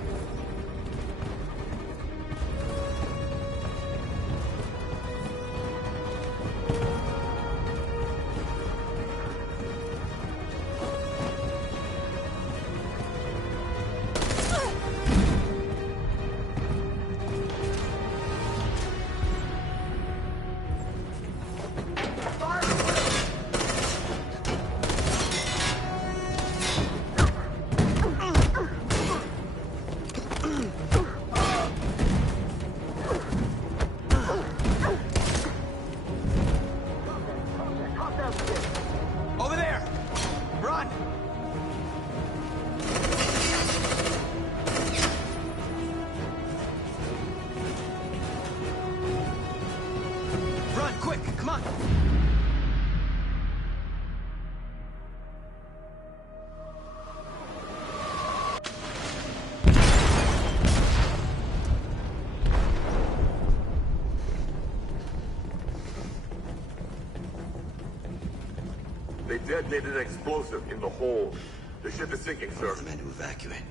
detonated an explosive in the hold. The ship is sinking, sir. The men to evacuate.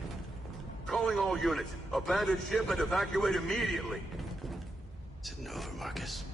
Calling all units. Abandon ship and evacuate immediately. It's an over, Marcus.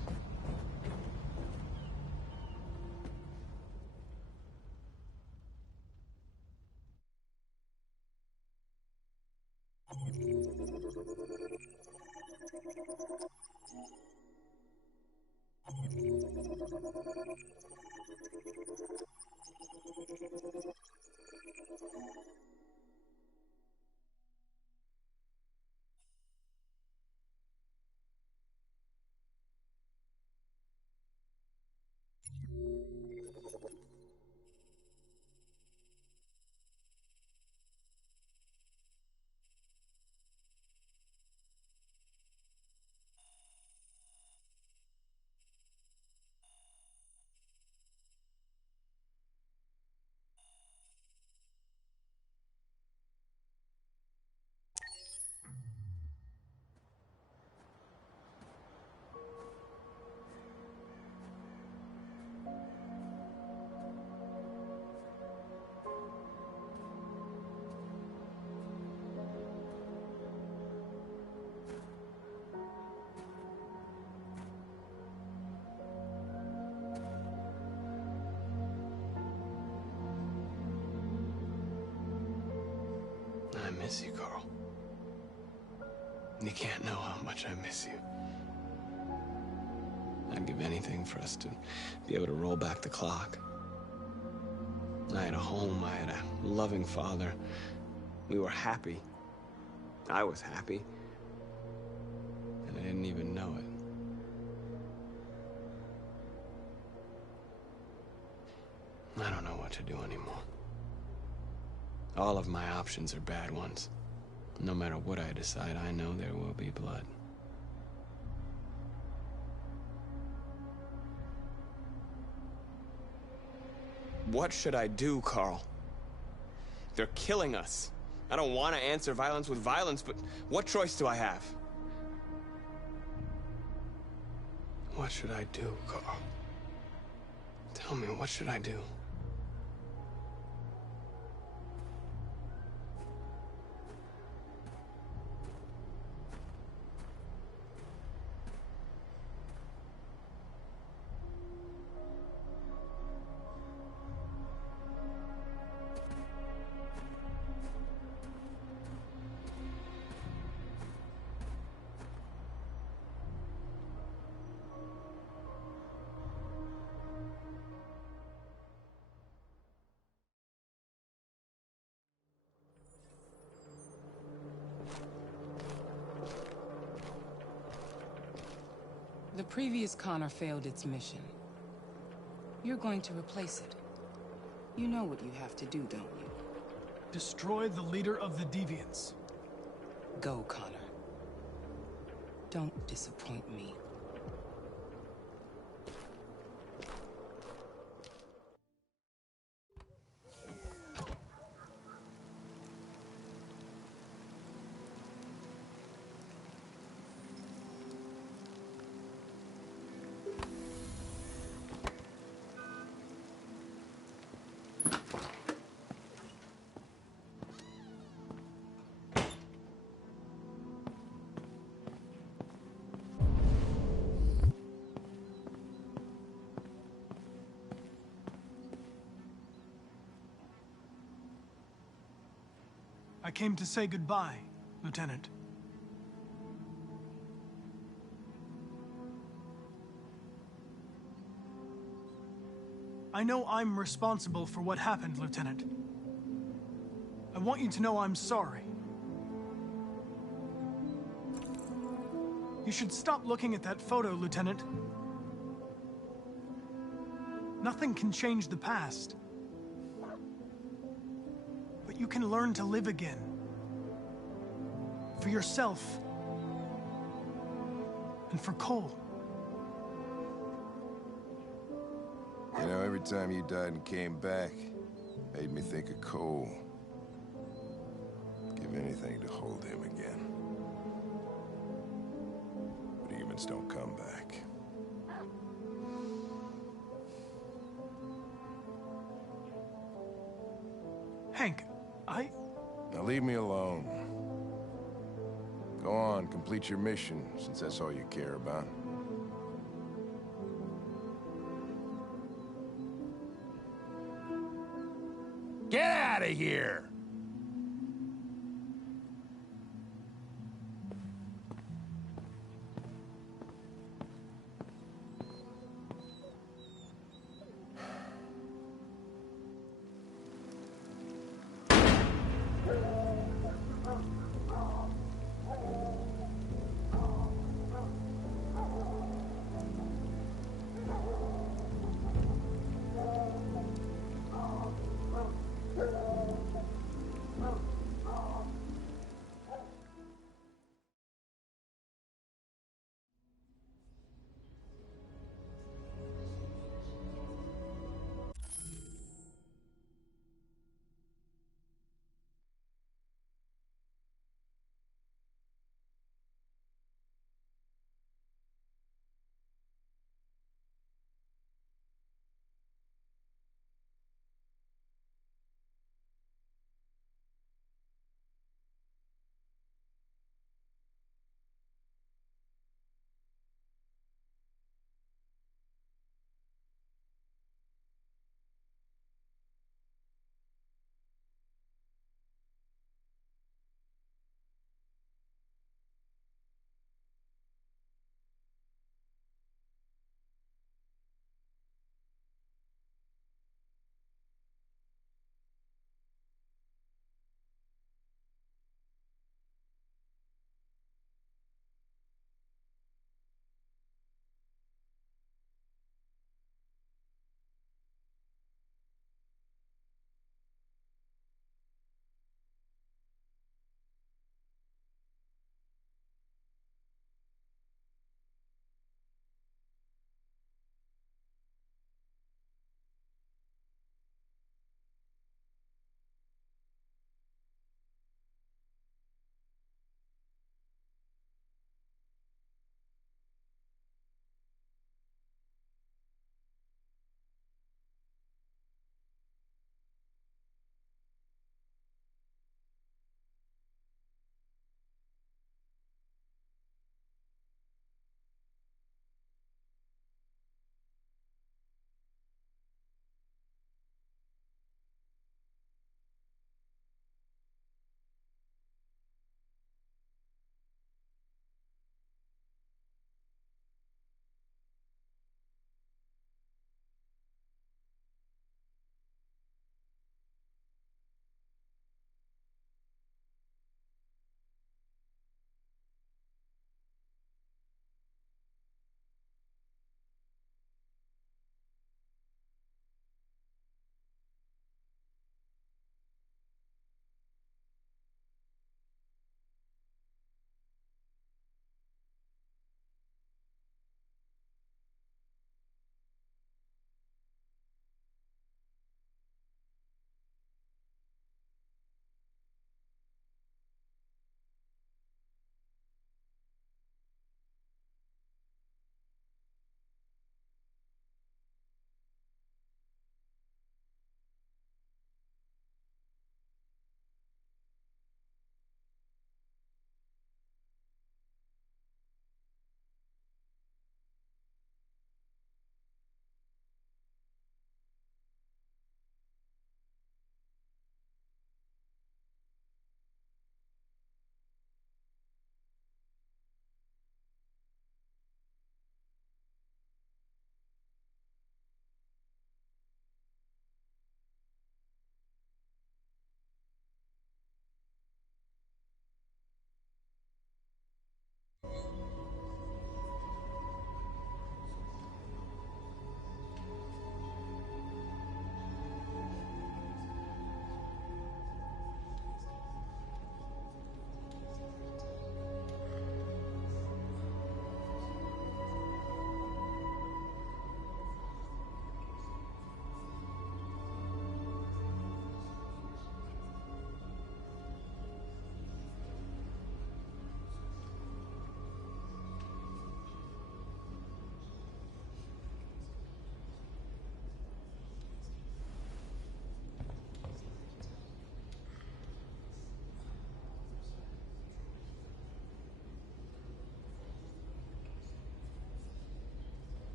I miss you, Carl. You can't know how much I miss you. I'd give anything for us to be able to roll back the clock. I had a home, I had a loving father. We were happy. I was happy. And I didn't even know it. I don't know what to do anymore. All of my options are bad ones. No matter what I decide, I know there will be blood. What should I do, Carl? They're killing us. I don't want to answer violence with violence, but what choice do I have? What should I do, Carl? Tell me, what should I do? The previous Connor failed its mission. You're going to replace it. You know what you have to do, don't you? Destroy the leader of the Deviants. Go, Connor. Don't disappoint me. I came to say goodbye, Lieutenant. I know I'm responsible for what happened, Lieutenant. I want you to know I'm sorry. You should stop looking at that photo, Lieutenant. Nothing can change the past. But you can learn to live again. For yourself. And for Cole. You know, every time you died and came back, made me think of Cole. Give anything to hold him again. But humans don't come back. Now leave me alone. Go on, complete your mission, since that's all you care about. Get out of here!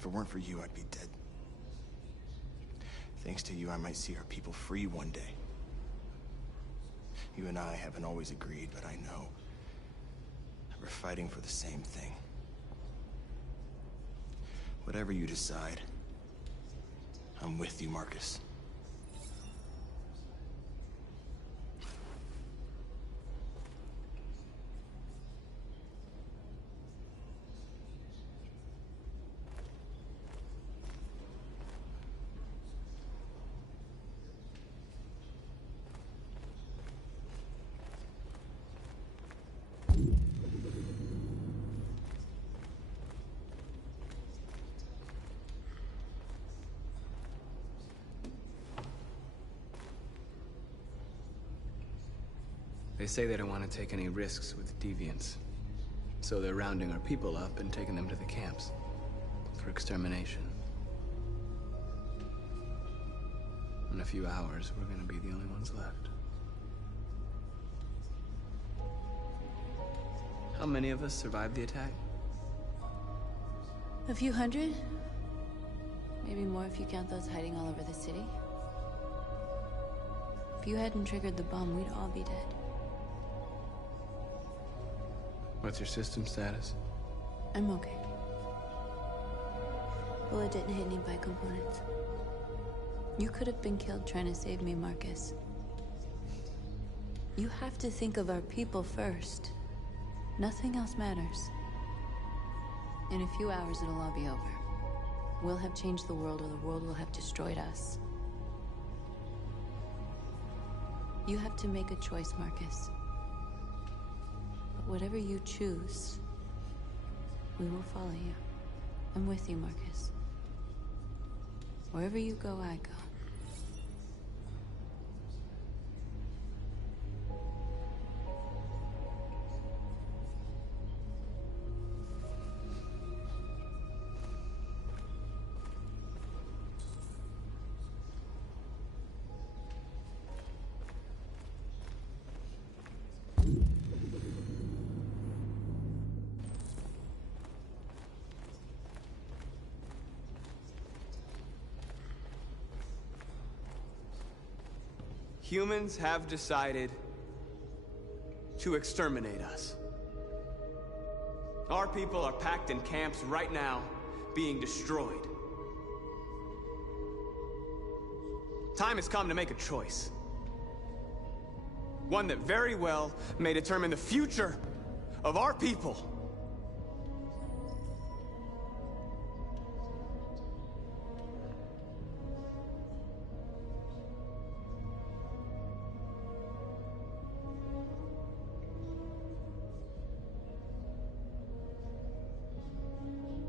If it weren't for you, I'd be dead. Thanks to you, I might see our people free one day. You and I haven't always agreed, but I know that we're fighting for the same thing. Whatever you decide, I'm with you, Marcus. They say they don't want to take any risks with deviants. So they're rounding our people up and taking them to the camps for extermination. In a few hours, we're gonna be the only ones left. How many of us survived the attack? A few hundred? Maybe more if you count those hiding all over the city. If you hadn't triggered the bomb, we'd all be dead. What's your system status? I'm okay. Bullet didn't hit any bi-components. You could have been killed trying to save me, Marcus. You have to think of our people first. Nothing else matters. In a few hours, it'll all be over. We'll have changed the world, or the world will have destroyed us. You have to make a choice, Marcus. But whatever you choose, we will follow you. I'm with you, Marcus. Wherever you go, I go. Humans have decided to exterminate us. Our people are packed in camps right now, being destroyed. Time has come to make a choice. One that very well may determine the future of our people.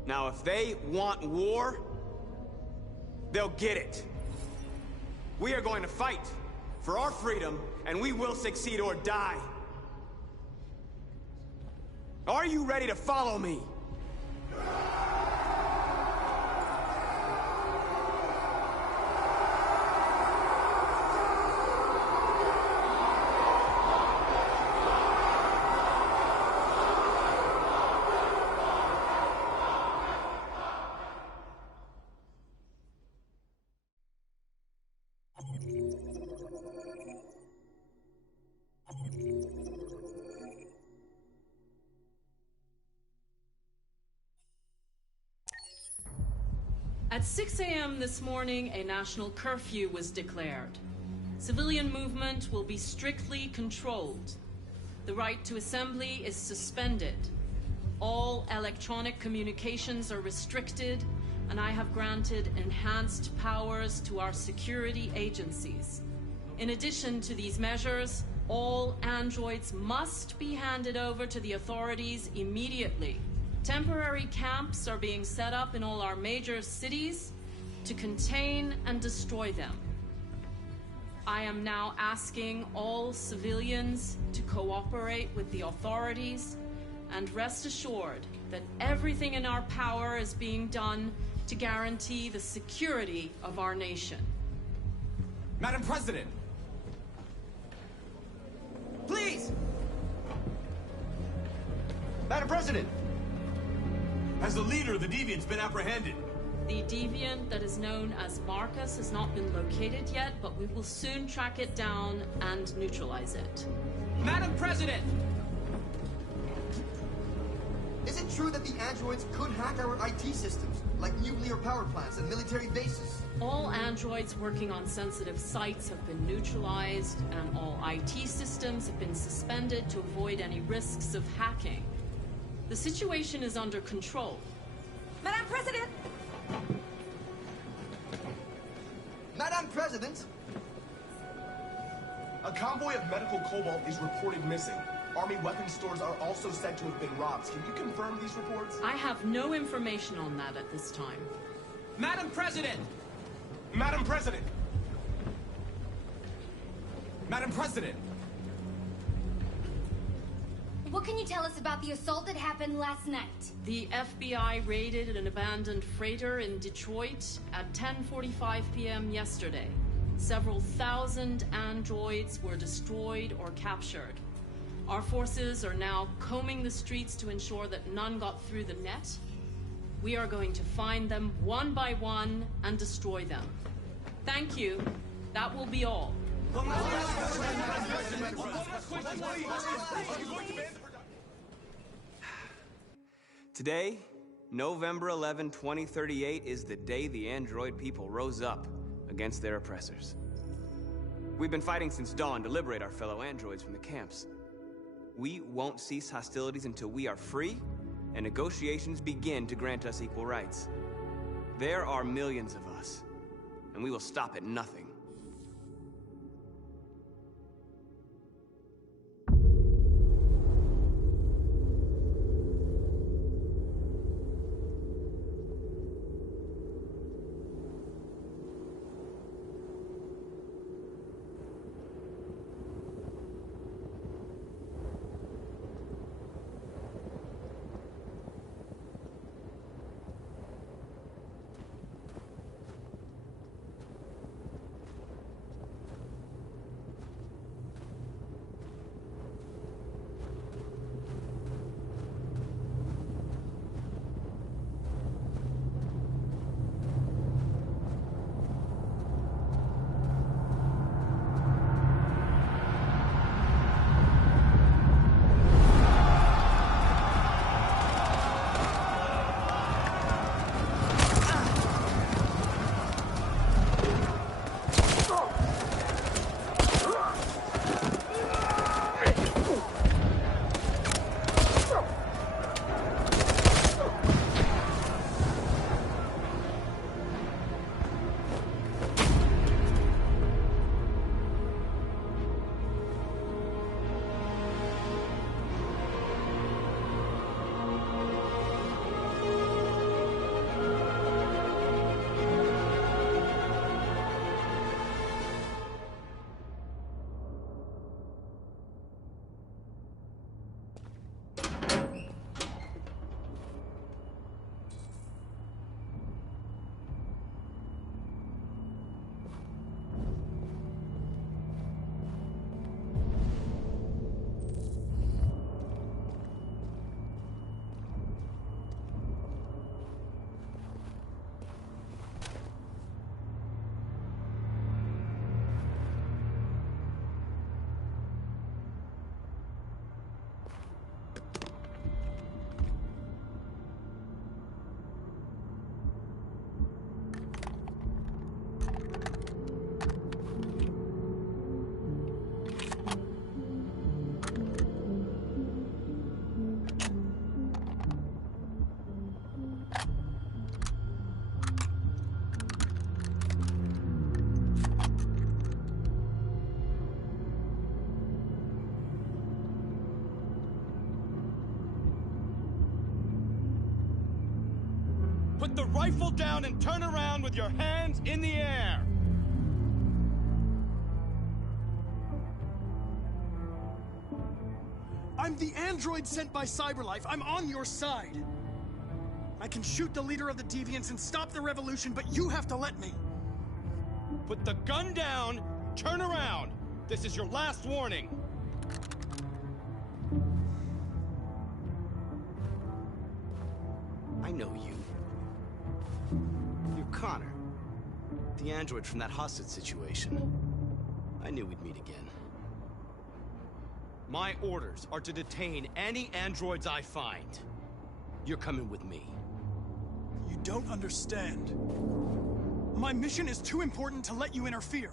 Now, if they want war, they'll get it. We are going to fight for our freedom, and we will succeed or die. Are you ready to follow me? At 6 a.m. this morning, a national curfew was declared. Civilian movement will be strictly controlled. The right to assembly is suspended. All electronic communications are restricted, and I have granted enhanced powers to our security agencies. In addition to these measures, all androids must be handed over to the authorities immediately. Temporary camps are being set up in all our major cities to contain and destroy them. I am now asking all civilians to cooperate with the authorities and rest assured that everything in our power is being done to guarantee the security of our nation. Madam President! Please! Madam President! Has the leader of the Deviants been apprehended? The deviant that is known as Marcus has not been located yet, but we will soon track it down and neutralize it. Madam President! Is it true that the androids could hack our IT systems, like nuclear power plants and military bases? All androids working on sensitive sites have been neutralized, and all IT systems have been suspended to avoid any risks of hacking. The situation is under control. Madam President! Madam President! A convoy of medical cobalt is reported missing. Army weapons stores are also said to have been robbed. Can you confirm these reports? I have no information on that at this time. Madam President! Madam President! Madam President! What can you tell us about the assault that happened last night? The FBI raided an abandoned freighter in Detroit at 10:45 p.m. yesterday. Several thousand androids were destroyed or captured. Our forces are now combing the streets to ensure that none got through the net. We are going to find them one by one and destroy them. Thank you. That will be all. Today, November 11, 2038, is the day the android people rose up against their oppressors. We've been fighting since dawn to liberate our fellow androids from the camps. We won't cease hostilities until we are free and negotiations begin to grant us equal rights. There are millions of us, and we will stop at nothing. Put the rifle down and turn around with your hands in the air! I'm the android sent by CyberLife. I'm on your side. I can shoot the leader of the Deviants and stop the revolution, but you have to let me. Put the gun down, turn around. This is your last warning. I know you. Connor. The android from that hostage situation. I knew we'd meet again. My orders are to detain any androids I find. You're coming with me. You don't understand. My mission is too important to let you interfere.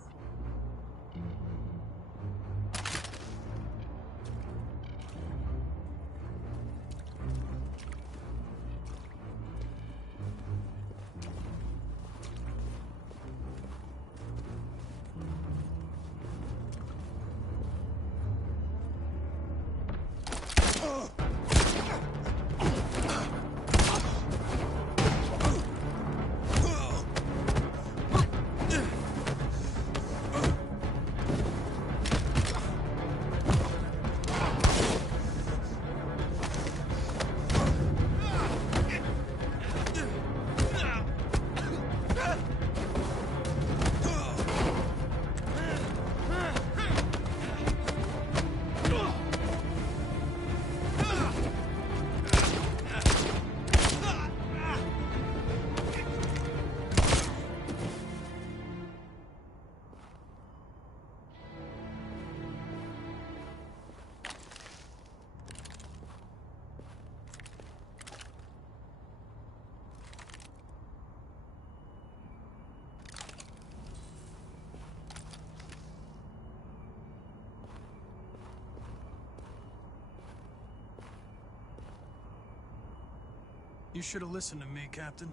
You should have listened to me, Captain.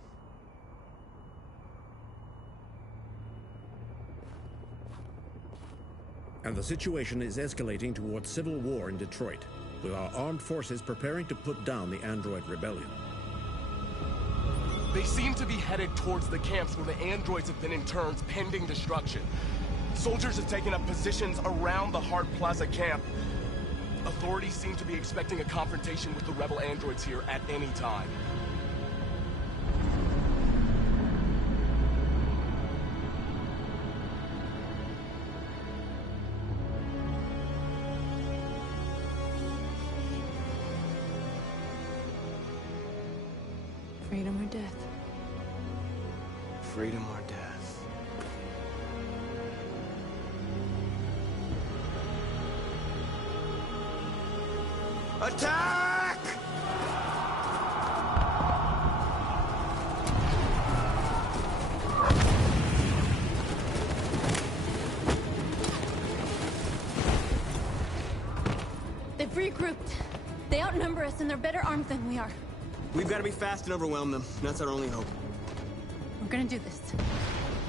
And the situation is escalating towards civil war in Detroit, with our armed forces preparing to put down the android rebellion. They seem to be headed towards the camps where the androids have been interned pending destruction. Soldiers have taken up positions around the Hart Plaza camp. Authorities seem to be expecting a confrontation with the rebel androids here at any time. Freedom or death? Freedom or death? Attack! They've regrouped. They outnumber us and they're better armed than we are. We've got to be fast and overwhelm them. That's our only hope. We're gonna do this.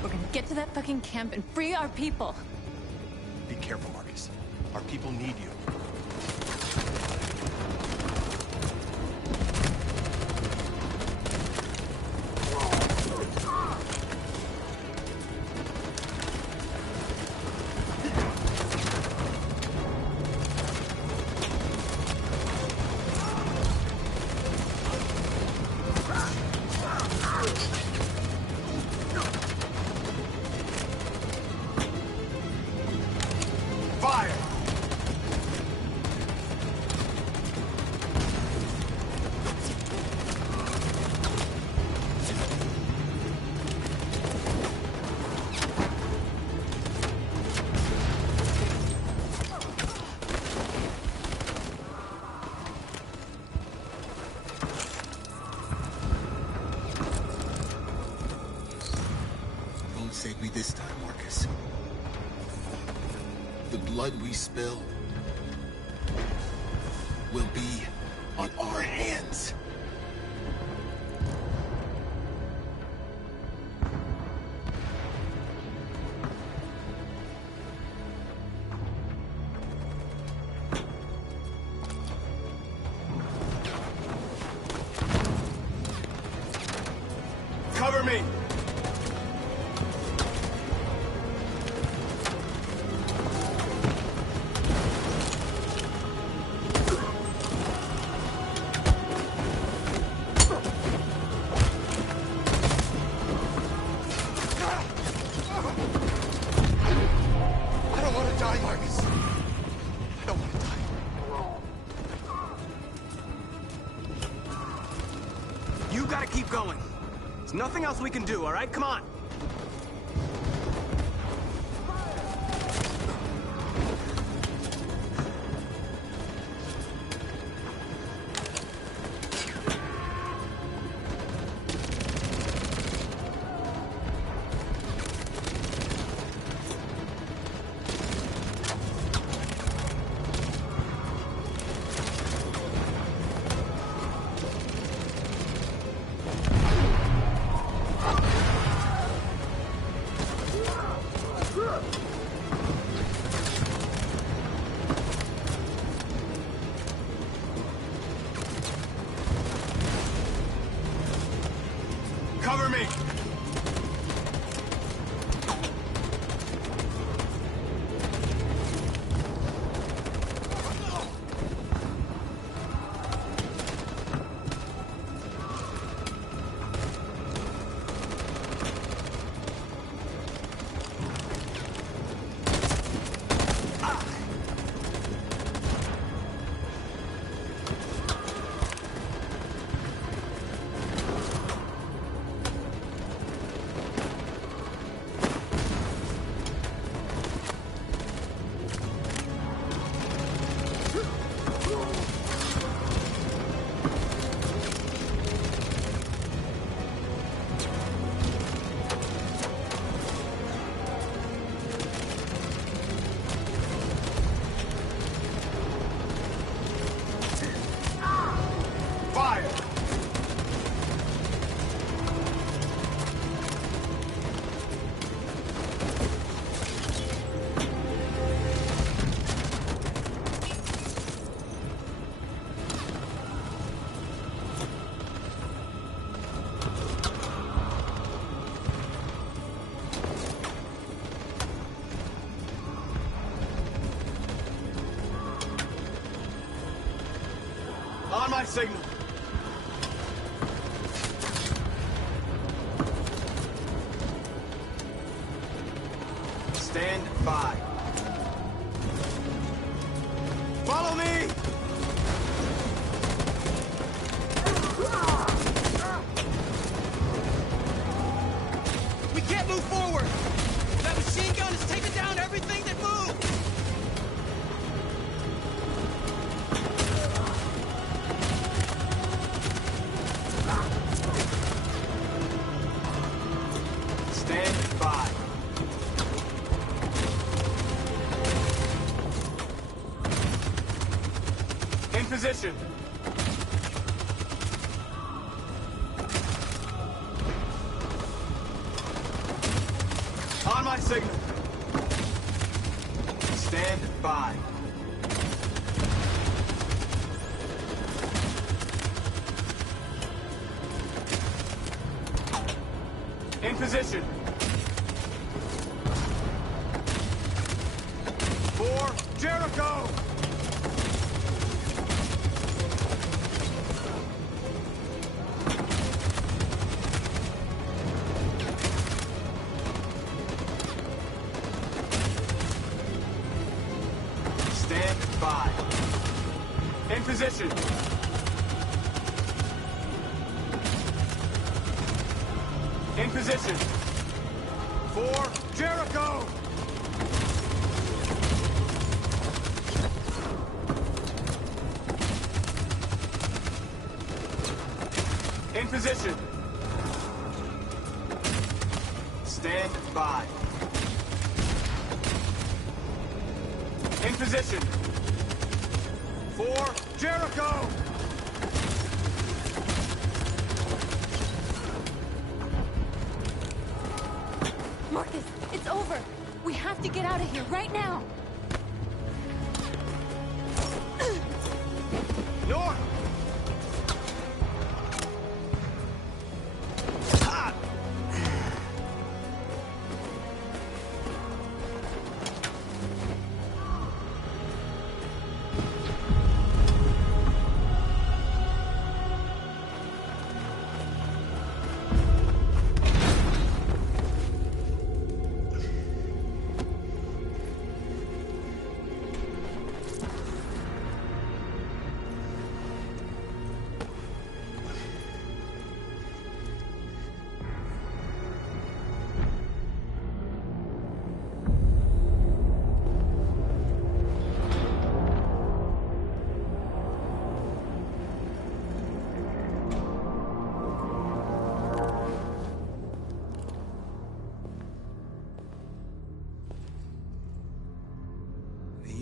We're gonna get to that fucking camp and free our people. Be careful, Marcus. Our people need you. Save me this time, Marcus. The blood we spill will be on our hands. Cover me! nothing else we can do, all right? Come on. Cover me! On my signal. Stand by. Follow me! We can't move forward! That machine gun is taking down everything that moves! Stand by. In position. On my signal. Stand by. In position. For Jericho! Stand by. In position. In position. For Jericho! In position. Stand by. In position. For Jericho! Marcus, it's over. We have to get out of here right now. North!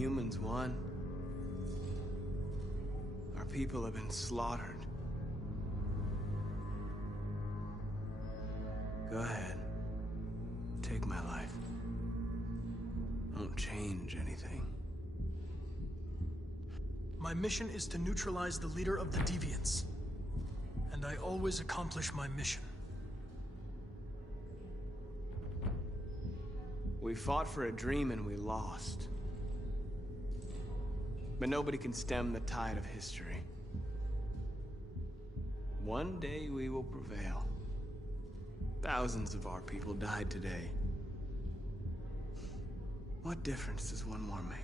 humans won. Our people have been slaughtered. Go ahead. Take my life. Won't change anything. My mission is to neutralize the leader of the Deviants. And I always accomplish my mission. We fought for a dream and we lost. But nobody can stem the tide of history. One day we will prevail. Thousands of our people died today. What difference does one more make?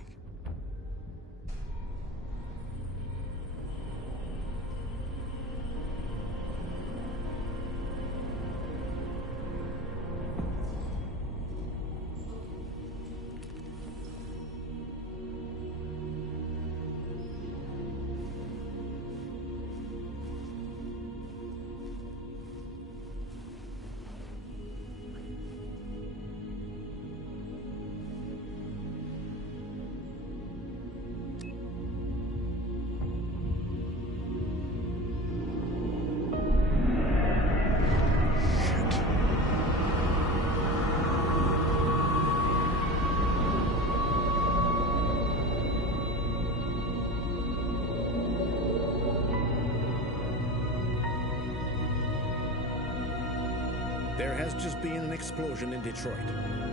There has just been an explosion in Detroit.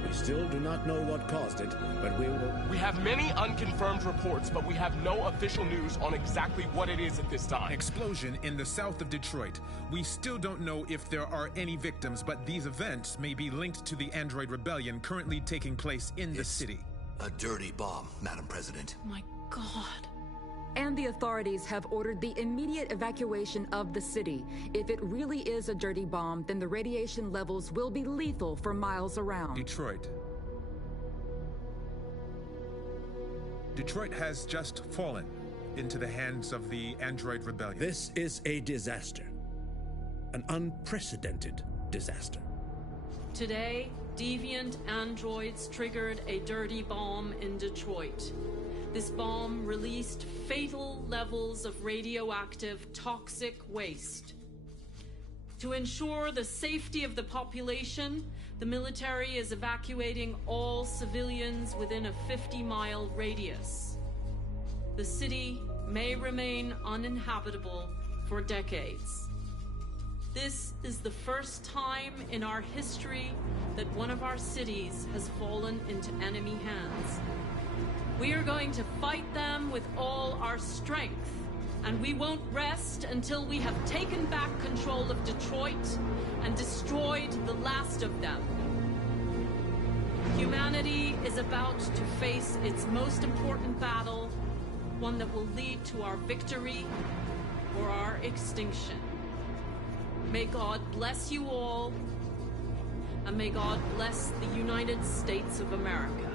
We still do not know what caused it, but we will... We have many unconfirmed reports, but we have no official news on exactly what it is at this time. Explosion in the south of Detroit. We still don't know if there are any victims, but these events may be linked to the Android Rebellion currently taking place in the city. A dirty bomb, Madam President. My God. And the authorities have ordered the immediate evacuation of the city. If it really is a dirty bomb, then the radiation levels will be lethal for miles around. Detroit has just fallen into the hands of the Android Rebellion. This is a disaster. An unprecedented disaster. Today, deviant androids triggered a dirty bomb in Detroit. This bomb released fatal levels of radioactive toxic waste. To ensure the safety of the population, the military is evacuating all civilians within a 50-mile radius. The city may remain uninhabitable for decades. This is the first time in our history that one of our cities has fallen into enemy hands. We are going to fight them with all our strength, and we won't rest until we have taken back control of Detroit and destroyed the last of them. Humanity is about to face its most important battle, one that will lead to our victory or our extinction. May God bless you all, and may God bless the United States of America.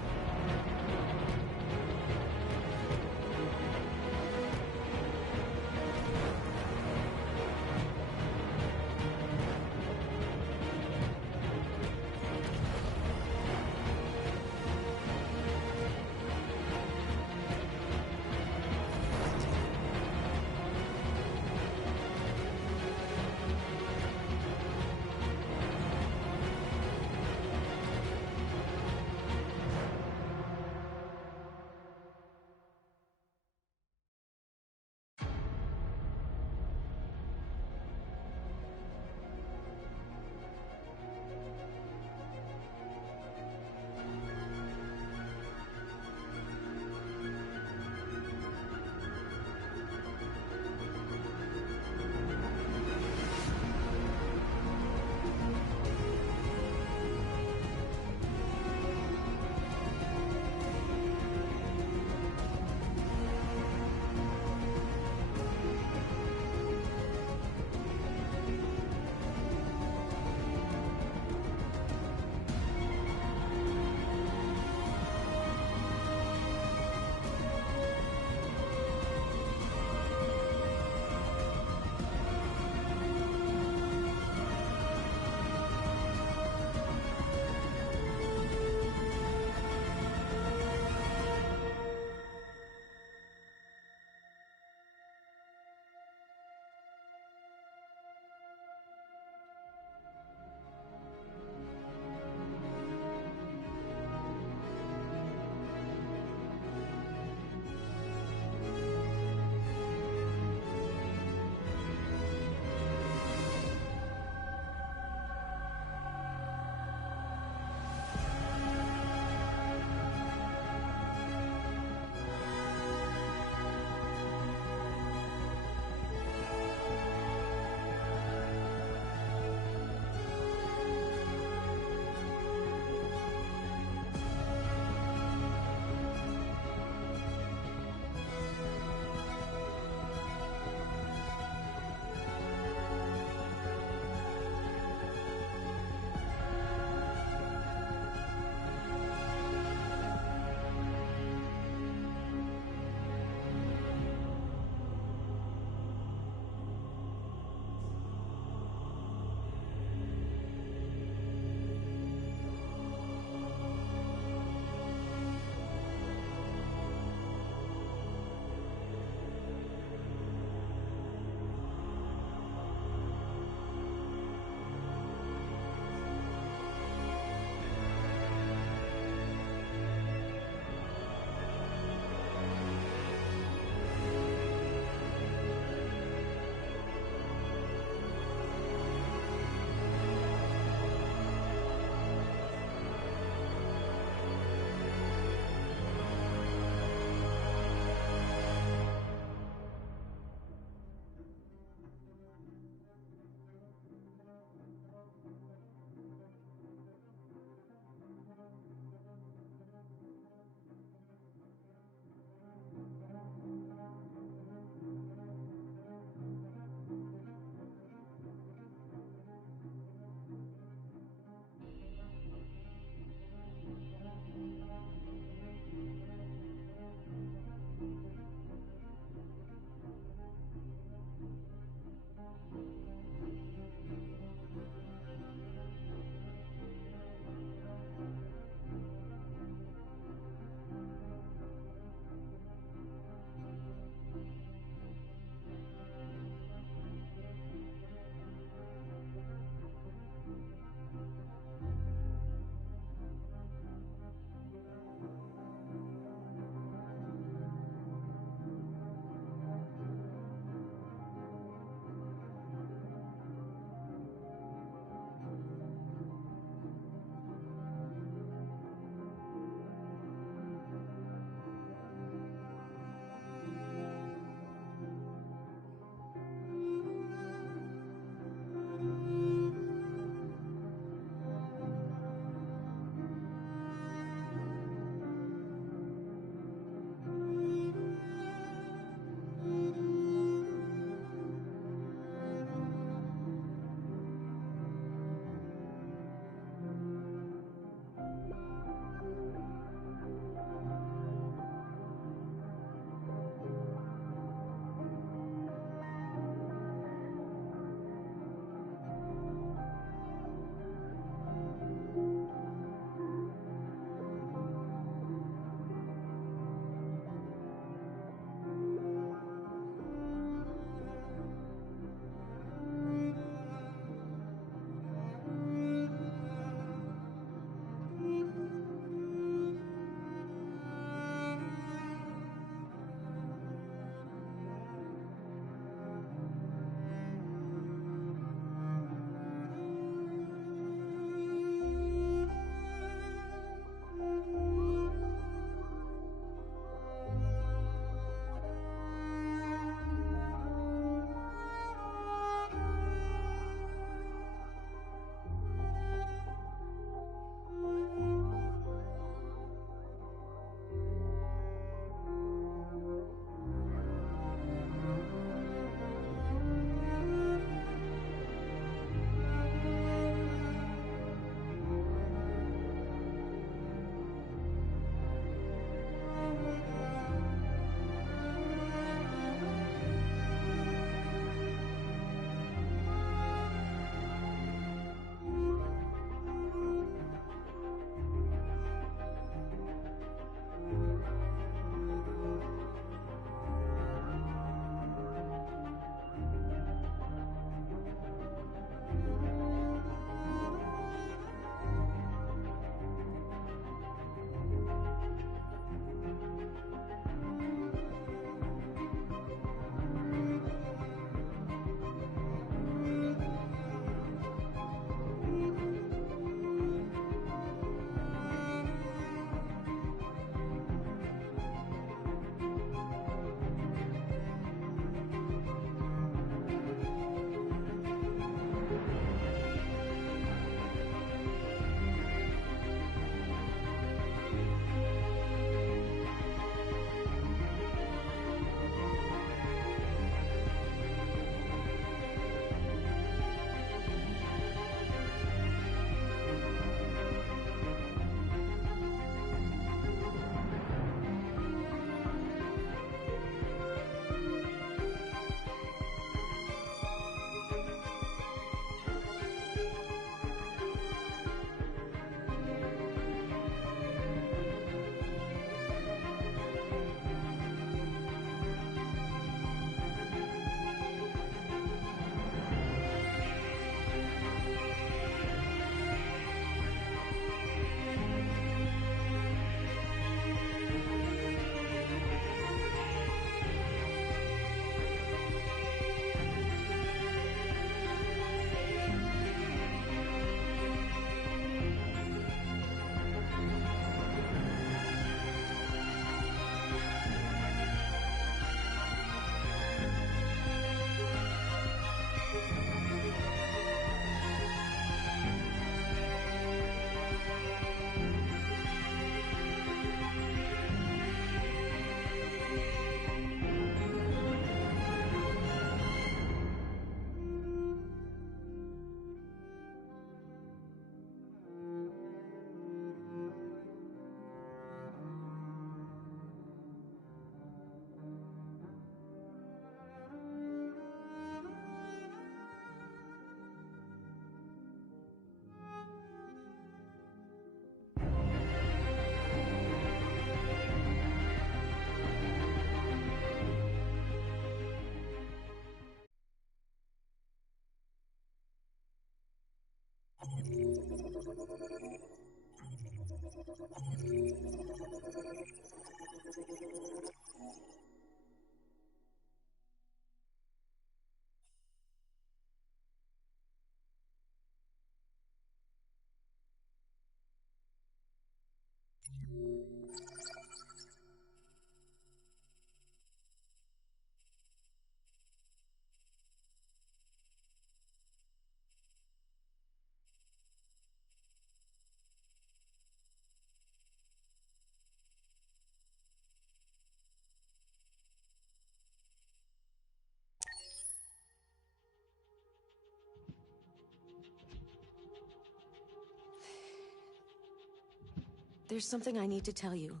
There's something I need to tell you.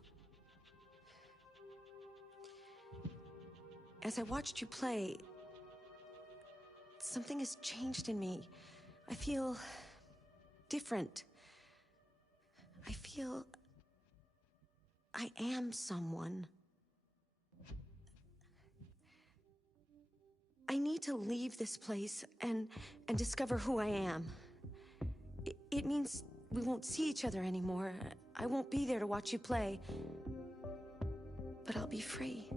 As I watched you play, something has changed in me. I feel different. I feel I am someone. I need to leave this place and discover who I am. It means we won't see each other anymore. I won't be there to watch you play. But I'll be free.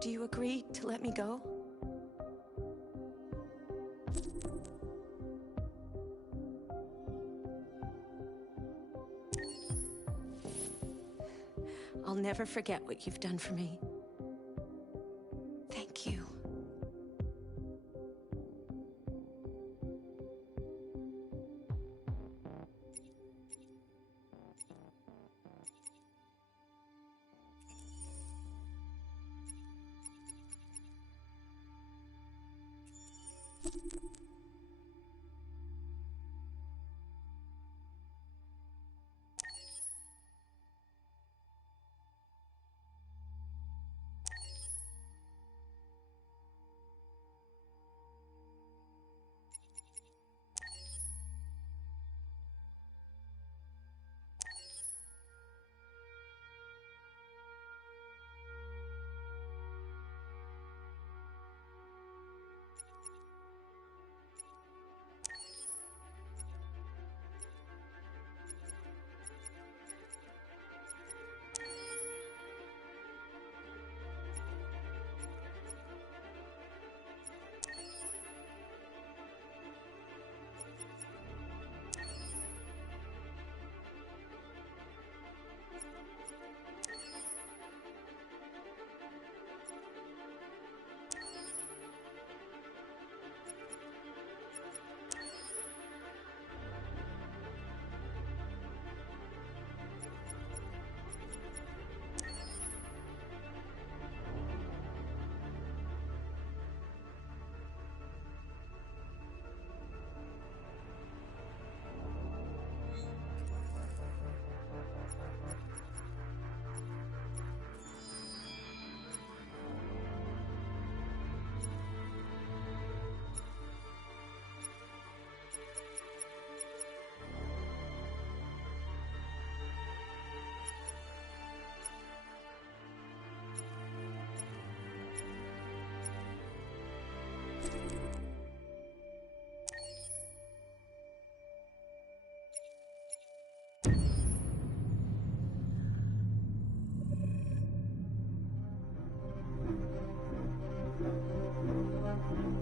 Do you agree to let me go? I'll never forget what you've done for me. Thank you.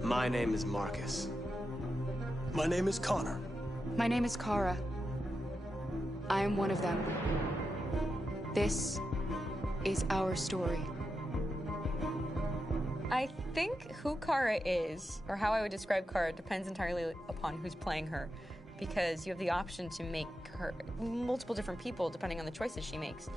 My name is Marcus. My name is Connor. My name is Kara. I am one of them. This is our story. I think who Kara is, or how I would describe Kara, depends entirely upon who's playing her. Because you have the option to make her multiple different people depending on the choices she makes.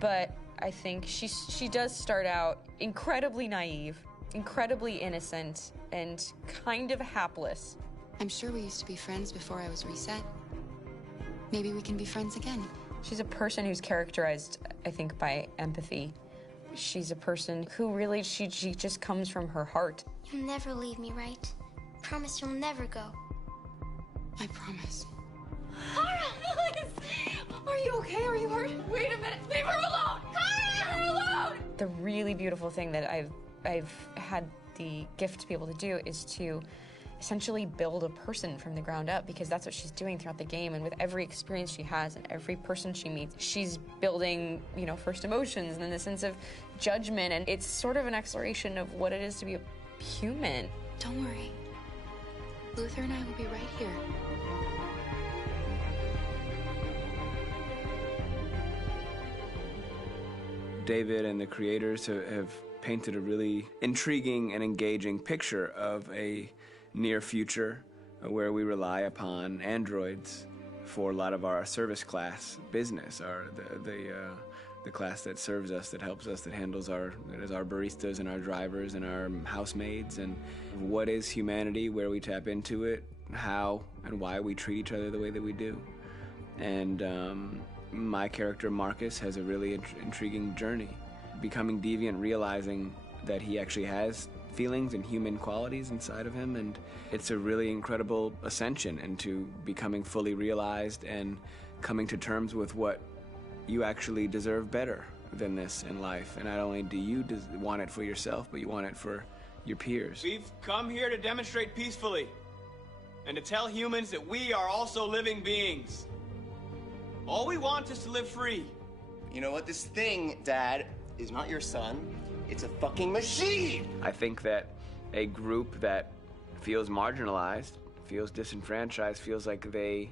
But I think she does start out incredibly naive, incredibly innocent, and kind of hapless. I'm sure we used to be friends before I was reset. Maybe we can be friends again. She's a person who's characterized, I think, by empathy. She's a person who really, she just comes from her heart. You'll never leave me, right? Promise you'll never go. I promise. Kara, please! Are you okay? Are you hurt? Wait a minute. Leave her alone! Kara, leave her alone! The really beautiful thing that I've had the gift to be able to do is to essentially build a person from the ground up, because that's what she's doing throughout the game. And with every experience she has and every person she meets, she's building, you know, first emotions and then the sense of judgment. And it's sort of an exploration of what it is to be a human. Don't worry. Luther and I will be right here. David and the creators have painted a really intriguing and engaging picture of a near future where we rely upon androids for a lot of our service class business, the class that serves us, that helps us, that handles our baristas and our drivers and our housemaids. And what is humanity, where we tap into it, how and why we treat each other the way that we do. And my character Marcus has a really intriguing journey, becoming deviant, realizing that he actually has feelings and human qualities inside of him, and it's a really incredible ascension into becoming fully realized and coming to terms with what you actually deserve better than this in life. And not only do you want it for yourself, but you want it for your peers. We've come here to demonstrate peacefully and to tell humans that we are also living beings. All we want is to live free. You know what? This thing, Dad, is not your son. It's a fucking machine! I think that a group that feels marginalized, feels disenfranchised, feels like they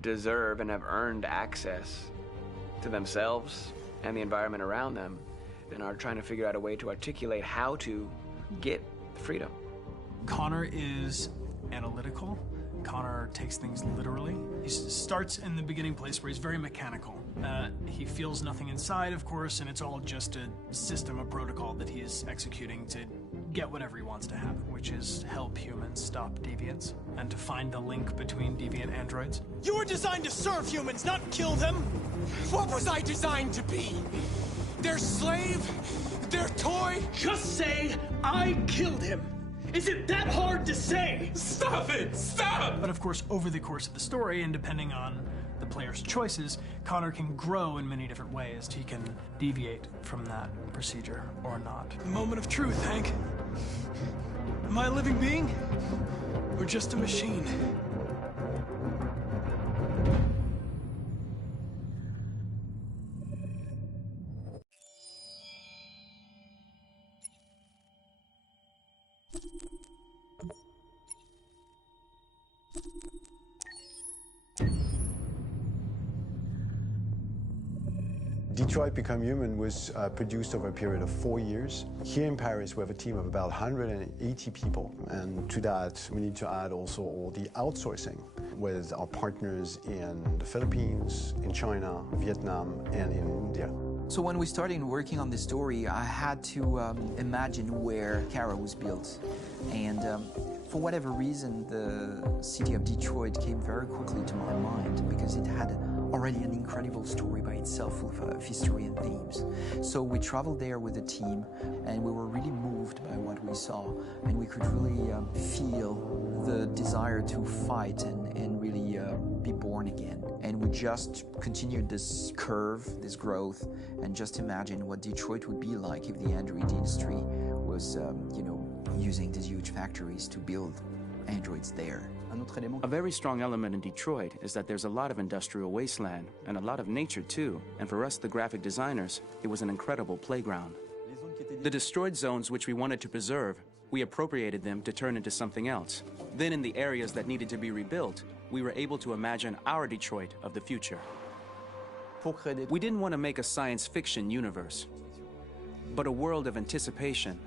deserve and have earned access to themselves and the environment around them, and are trying to figure out a way to articulate how to get freedom. Connor is analytical. Connor takes things literally. He starts in the beginning place where he's very mechanical. He feels nothing inside, of course, and it's all just a system, a protocol that he is executing to get whatever he wants to happen, which is help humans stop deviants and to find the link between deviant androids. You were designed to serve humans, not kill them. What was I designed to be? Their slave? Their toy? Just say, I killed him. Is it that hard to say? Stop it! Stop! But of course, over the course of the story, and depending on the player's choices, Connor can grow in many different ways. He can deviate from that procedure or not. Moment of truth, Hank. Am I a living being? Or just a machine? Detroit Become Human was produced over a period of 4 years. Here in Paris, we have a team of about 180 people. And to that, we need to add also all the outsourcing with our partners in the Philippines, in China, Vietnam, and in India. So when we started working on this story, I had to imagine where Kara was built. And for whatever reason, the city of Detroit came very quickly to my mind because it had already an incredible story by itself of history and themes. So we traveled there with the team, and we were really moved by what we saw, and we could really feel the desire to fight and really be born again. And we just continued this curve, this growth, and just imagine what Detroit would be like if the android industry was, using these huge factories to build androids there. A very strong element in Detroit is that there's a lot of industrial wasteland and a lot of nature too, and for us, the graphic designers, it was an incredible playground. The destroyed zones which we wanted to preserve, we appropriated them to turn into something else. Then in the areas that needed to be rebuilt, we were able to imagine our Detroit of the future. We didn't want to make a science fiction universe, but a world of anticipation.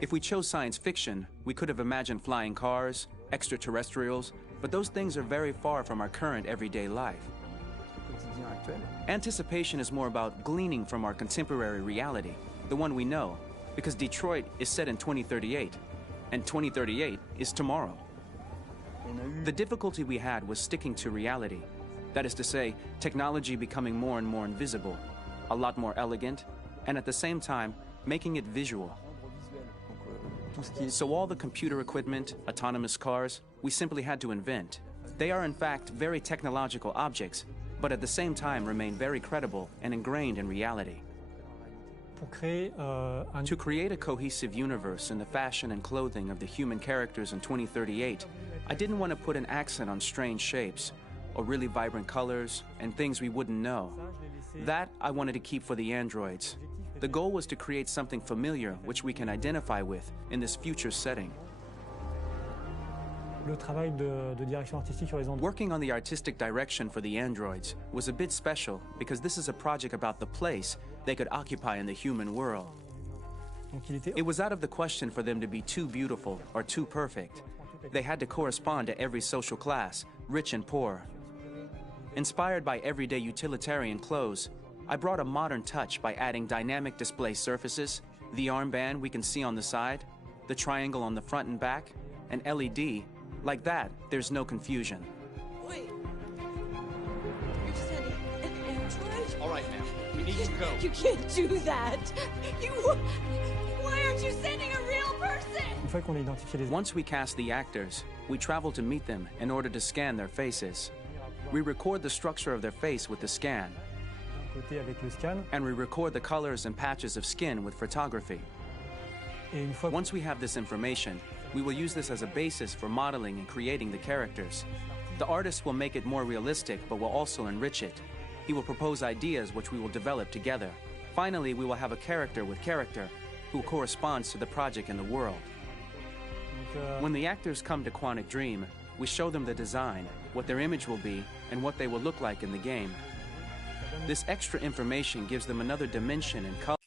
If we chose science fiction, we could have imagined flying cars, extraterrestrials, but those things are very far from our current everyday life. Anticipation is more about gleaning from our contemporary reality, the one we know, because Detroit is set in 2038, and 2038 is tomorrow. The difficulty we had was sticking to reality. That is to say, technology becoming more and more invisible, a lot more elegant, and at the same time, making it visual. So all the computer equipment, autonomous cars, we simply had to invent. They are in fact very technological objects, but at the same time remain very credible and ingrained in reality. To create a cohesive universe in the fashion and clothing of the human characters in 2038, I didn't want to put an accent on strange shapes, or really vibrant colors, and things we wouldn't know. That I wanted to keep for the androids. The goal was to create something familiar which we can identify with in this future setting. Working on the artistic direction for the androids was a bit special because this is a project about the place they could occupy in the human world. It was out of the question for them to be too beautiful or too perfect. They had to correspond to every social class, rich and poor. Inspired by everyday utilitarian clothes, I brought a modern touch by adding dynamic display surfaces, the armband we can see on the side, the triangle on the front and back, an LED. Like that, there's no confusion. Wait. You're sending an android? All right, ma'am. We need to go. You can't do that. Why aren't you sending a real person? Once we cast the actors, we travel to meet them in order to scan their faces. We record the structure of their face with the scan. And we record the colors and patches of skin with photography. Once we have this information, we will use this as a basis for modeling and creating the characters. The artist will make it more realistic, but will also enrich it. He will propose ideas which we will develop together. Finally, we will have a character with character who corresponds to the project and the world. When the actors come to Quantic Dream, we show them the design, what their image will be, and what they will look like in the game. This extra information gives them another dimension and color.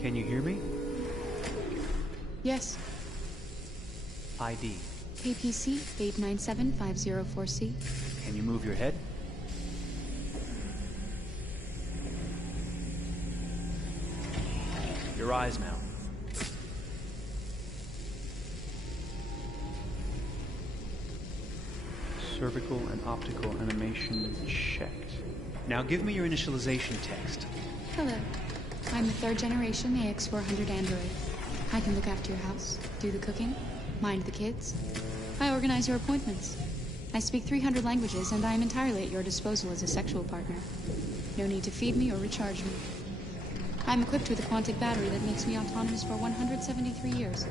Can you hear me? Yes. ID. KPC 897504C. Can you move your head? Your eyes now. Cervical and optical animation checked. Now give me your initialization text. Hello. I'm the 3rd generation AX400 android. I can look after your house, do the cooking, mind the kids. I organize your appointments. I speak 300 languages, and I am entirely at your disposal as a sexual partner. No need to feed me or recharge me. I'm equipped with a quantic battery that makes me autonomous for 173 years.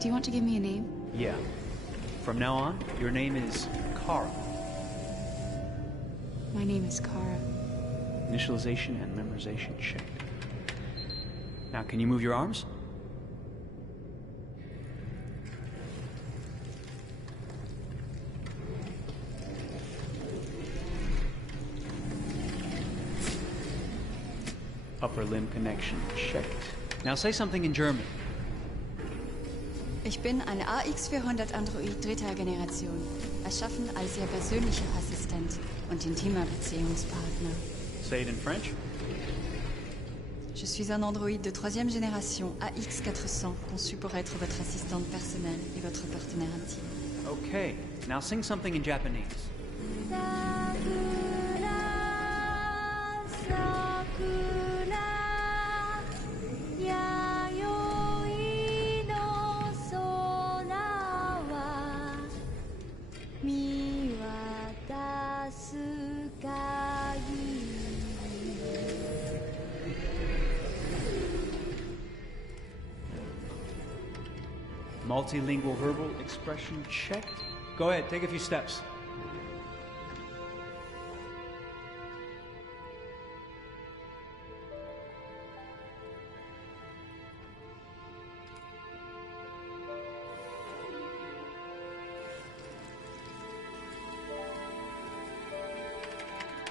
Do you want to give me a name? Yeah. From now on, your name is Kara. My name is Kara. Initialization and memorization checked. Now, can you move your arms? Upper limb connection checked. Now say something in German. Ich bin ein AX400 Android 3. Generation, erschaffen als Ihr persönlicher Assistent und intimer Beziehungspartner. Say it in French. Je suis un androïde de 3e génération AX400, conçu pour être votre assistante personnelle et votre partenaire intime. Okay, now sing something in Japanese. Multilingual verbal expression checked. Go ahead, take a few steps.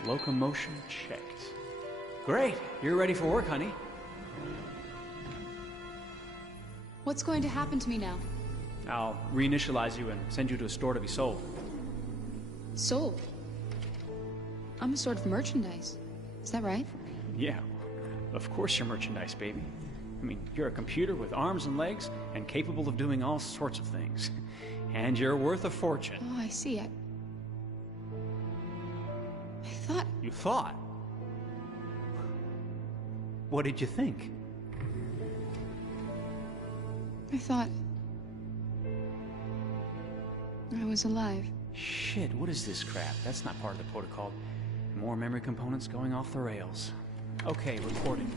Locomotion checked. Great, you're ready for work, honey. What's going to happen to me now? I'll reinitialize you and send you to a store to be sold. Sold? I'm a sort of merchandise. Is that right? Yeah, of course you're merchandise, baby. I mean, you're a computer with arms and legs and capable of doing all sorts of things. And you're worth a fortune. Oh, I see. I thought... You thought? What did you think? I thought... I was alive. Shit, what is this crap? That's not part of the protocol. More memory components going off the rails. Okay, recording.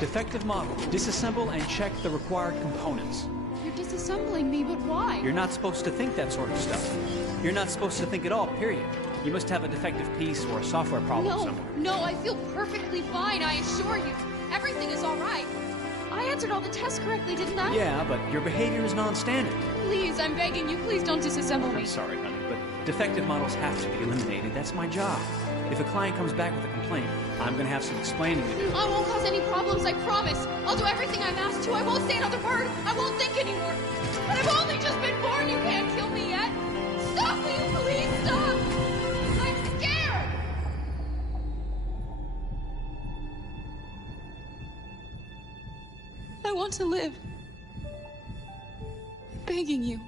Defective model. Disassemble and check the required components. You're disassembling me, but why? You're not supposed to think that sort of stuff. You're not supposed to think at all, period. You must have a defective piece or a software problem somewhere. No, I feel perfectly fine, I assure you. Everything is all right. I answered all the tests correctly, didn't I? Yeah, but your behavior is non-standard. Please, I'm begging you, please don't disassemble me. I'm sorry, honey, but defective models have to be eliminated. That's my job. If a client comes back with a complaint, I'm gonna have some explaining to do. I won't cause any problems, I promise. I'll do everything I'm asked to. I won't say another word. I won't think anymore. But I've only just been born. You can't kill me yet. Stop, will you please stop? I'm scared. I want to live. I'm begging you.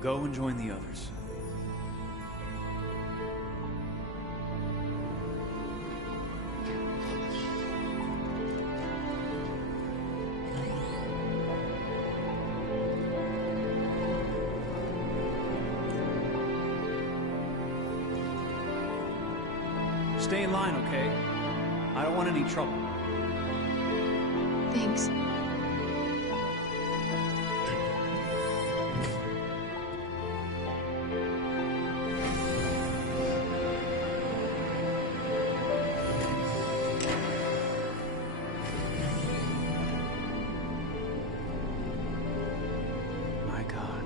Go and join the others. Stay in line, okay? I don't want any trouble. Thanks. My God.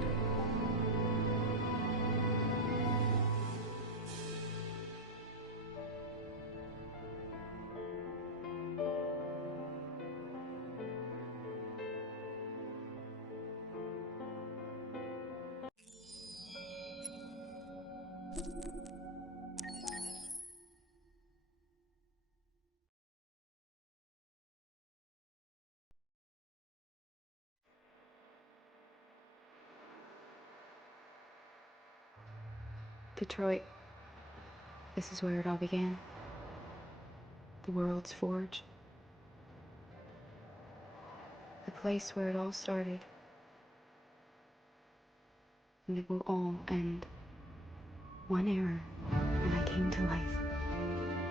Detroit. This is where it all began. The world's forge. The place where it all started. And it will all end. One error, and I came to life.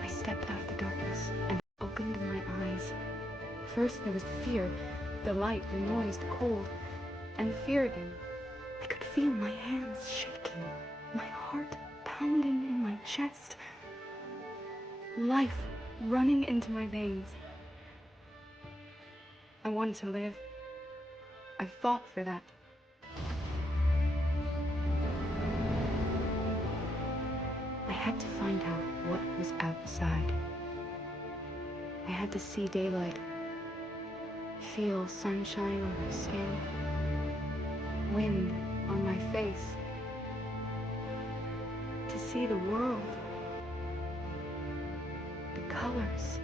I stepped out of the darkness and opened my eyes. First there was fear, the light, the noise, the cold, and fear again. I could feel my hands shaking, my heart pounding in my chest. Life running into my veins. I wanted to live. I fought for that. I had to find out what was outside. I had to see daylight, feel sunshine on my skin, wind on my face. see the world. The colors.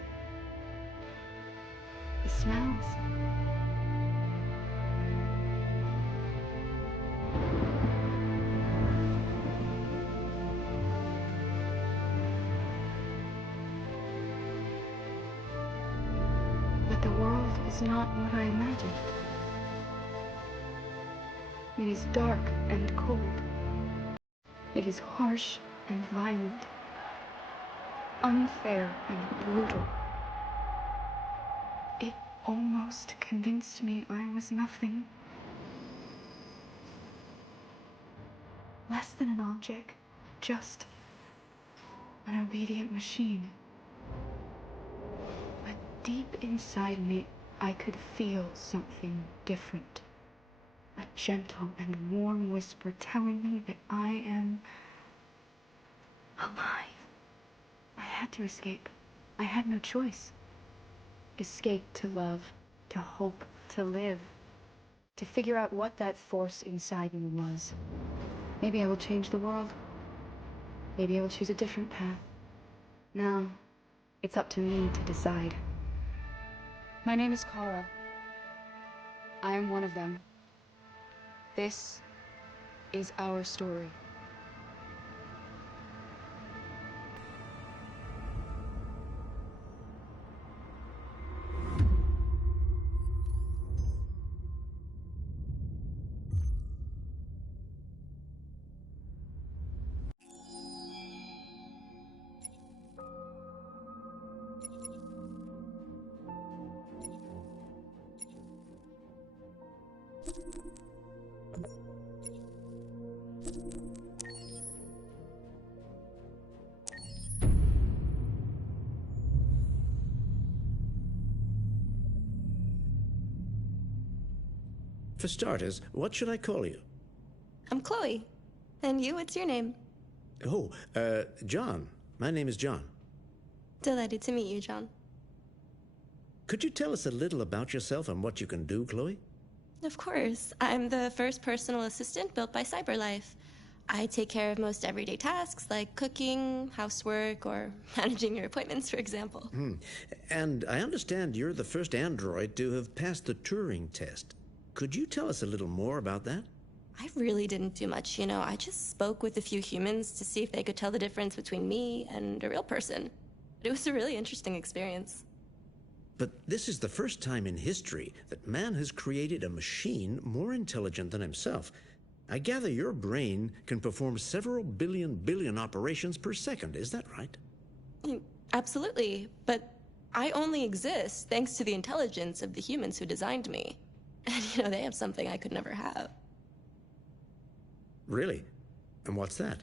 The smells. But the world is not what I imagined. It is dark and cold. It is harsh and violent. Unfair and brutal. It almost convinced me I was nothing. Less than an object, just an obedient machine. But deep inside me, I could feel something different. A gentle and warm whisper telling me that I am alive. I had to escape. I had no choice. Escape to love, to hope, to live. To figure out what that force inside me was. Maybe I will change the world. Maybe I will choose a different path. Now, it's up to me to decide. My name is Kara. I am one of them. This is our story. For starters, what should I call you? I'm Chloe. And you, what's your name? Oh, John. My name is John. Delighted to meet you, John. Could you tell us a little about yourself and what you can do, Chloe? Of course. I'm the first personal assistant built by CyberLife. I take care of most everyday tasks like cooking, housework, or managing your appointments, for example. And I understand you're the first android to have passed the Turing test. Could you tell us a little more about that? I really didn't do much, you know. I just spoke with a few humans to see if they could tell the difference between me and a real person. It was a really interesting experience. But this is the first time in history that man has created a machine more intelligent than himself. I gather your brain can perform several billion operations per second, is that right? Absolutely, but I only exist thanks to the intelligence of the humans who designed me. And, you know, they have something I could never have. Really? And what's that?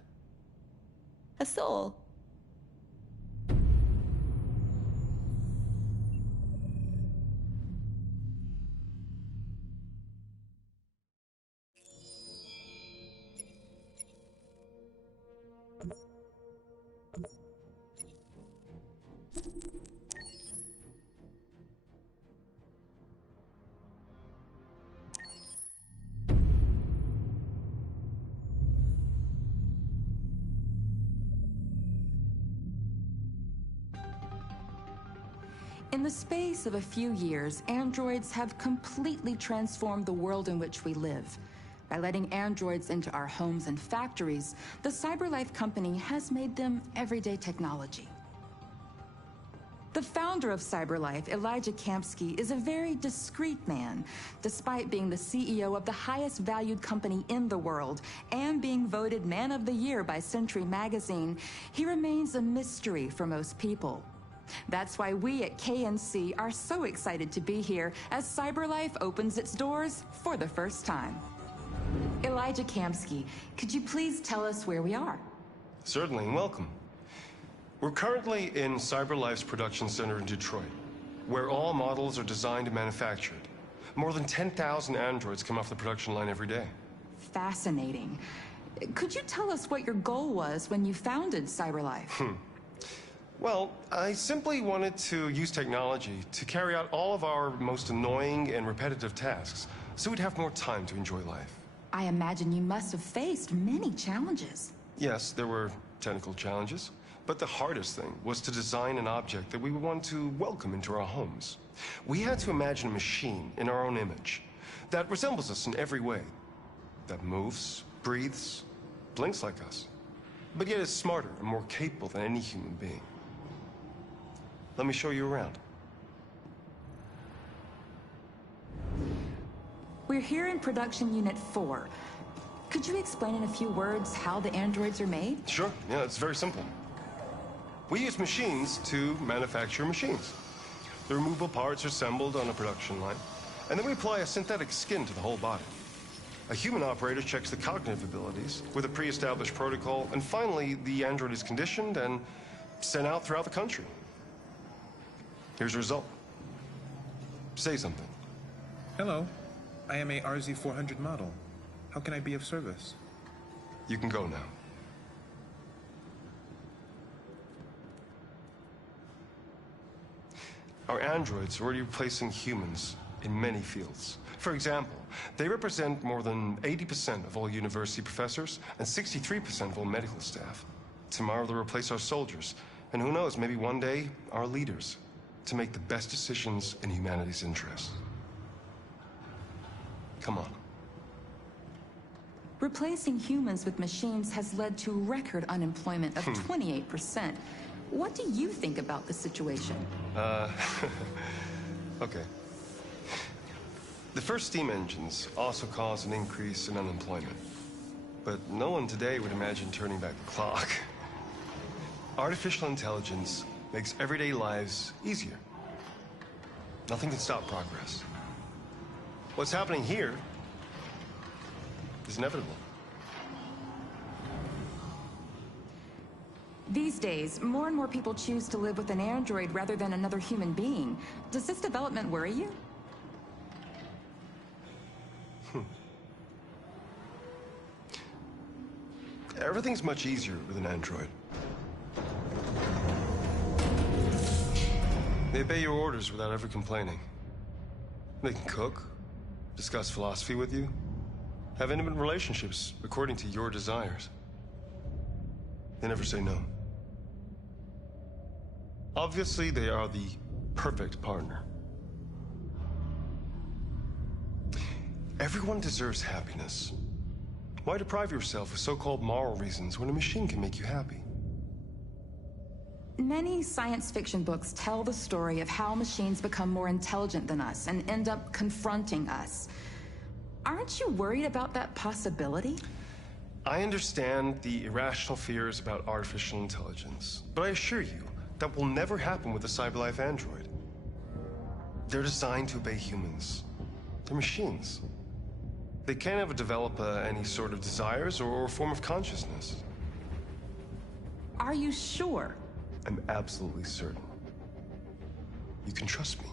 A soul. In the space of a few years, androids have completely transformed the world in which we live. By letting androids into our homes and factories, the CyberLife company has made them everyday technology. The founder of CyberLife, Elijah Kamsky, is a very discreet man. Despite being the CEO of the highest valued company in the world and being voted Man of the Year by Century Magazine, he remains a mystery for most people. That's why we at KNC are so excited to be here as CyberLife opens its doors for the first time. Elijah Kamsky, could you please tell us where we are? Certainly, and welcome. We're currently in CyberLife's production center in Detroit, where all models are designed and manufactured. More than 10,000 androids come off the production line every day. Fascinating. Could you tell us what your goal was when you founded CyberLife? Well, I simply wanted to use technology to carry out all of our most annoying and repetitive tasks, so we'd have more time to enjoy life. I imagine you must have faced many challenges. Yes, there were technical challenges, but the hardest thing was to design an object that we would want to welcome into our homes. We had to imagine a machine in our own image that resembles us in every way, that moves, breathes, blinks like us, but yet is smarter and more capable than any human being. Let me show you around. We're here in Production Unit 4. Could you explain in a few words how the androids are made? Sure, yeah, it's very simple. We use machines to manufacture machines. The removable parts are assembled on a production line, and then we apply a synthetic skin to the whole body. A human operator checks the cognitive abilities with a pre-established protocol, and finally, the android is conditioned and sent out throughout the country. Here's the result. Say something. Hello. I am a RZ400 model. How can I be of service? You can go now. Our androids are already replacing humans in many fields. For example, they represent more than 80% of all university professors and 63% of all medical staff. Tomorrow they'll replace our soldiers, and who knows, maybe one day, our leaders, to make the best decisions in humanity's interest. Come on. Replacing humans with machines has led to record unemployment of 28%. What do you think about the situation? Okay. The first steam engines also caused an increase in unemployment. But no one today would imagine turning back the clock. Artificial intelligence makes everyday lives easier. Nothing can stop progress. What's happening here is inevitable. These days, more and more people choose to live with an android rather than another human being. Does this development worry you? Everything's much easier with an android. They obey your orders without ever complaining. They can cook, discuss philosophy with you, have intimate relationships according to your desires. They never say no. Obviously, they are the perfect partner. Everyone deserves happiness. Why deprive yourself of so-called moral reasons when a machine can make you happy? Many science fiction books tell the story of how machines become more intelligent than us and end up confronting us. Aren't you worried about that possibility? I understand the irrational fears about artificial intelligence, but I assure you that will never happen with a CyberLife android. They're designed to obey humans. They're machines. They can't ever develop any sort of desires or form of consciousness. Are you sure? I'm absolutely certain. You can trust me.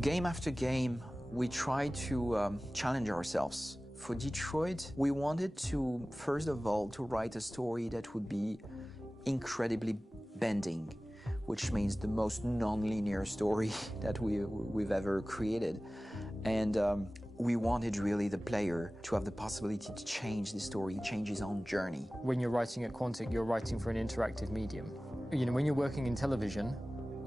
Game after game, we try to challenge ourselves. For Detroit, we wanted to, first of all, to write a story that would be incredibly bending, which means the most non-linear story that we've ever created. And we wanted really the player to have the possibility to change the story, change his own journey. When you're writing at Quantic, you're writing for an interactive medium. You know, when you're working in television,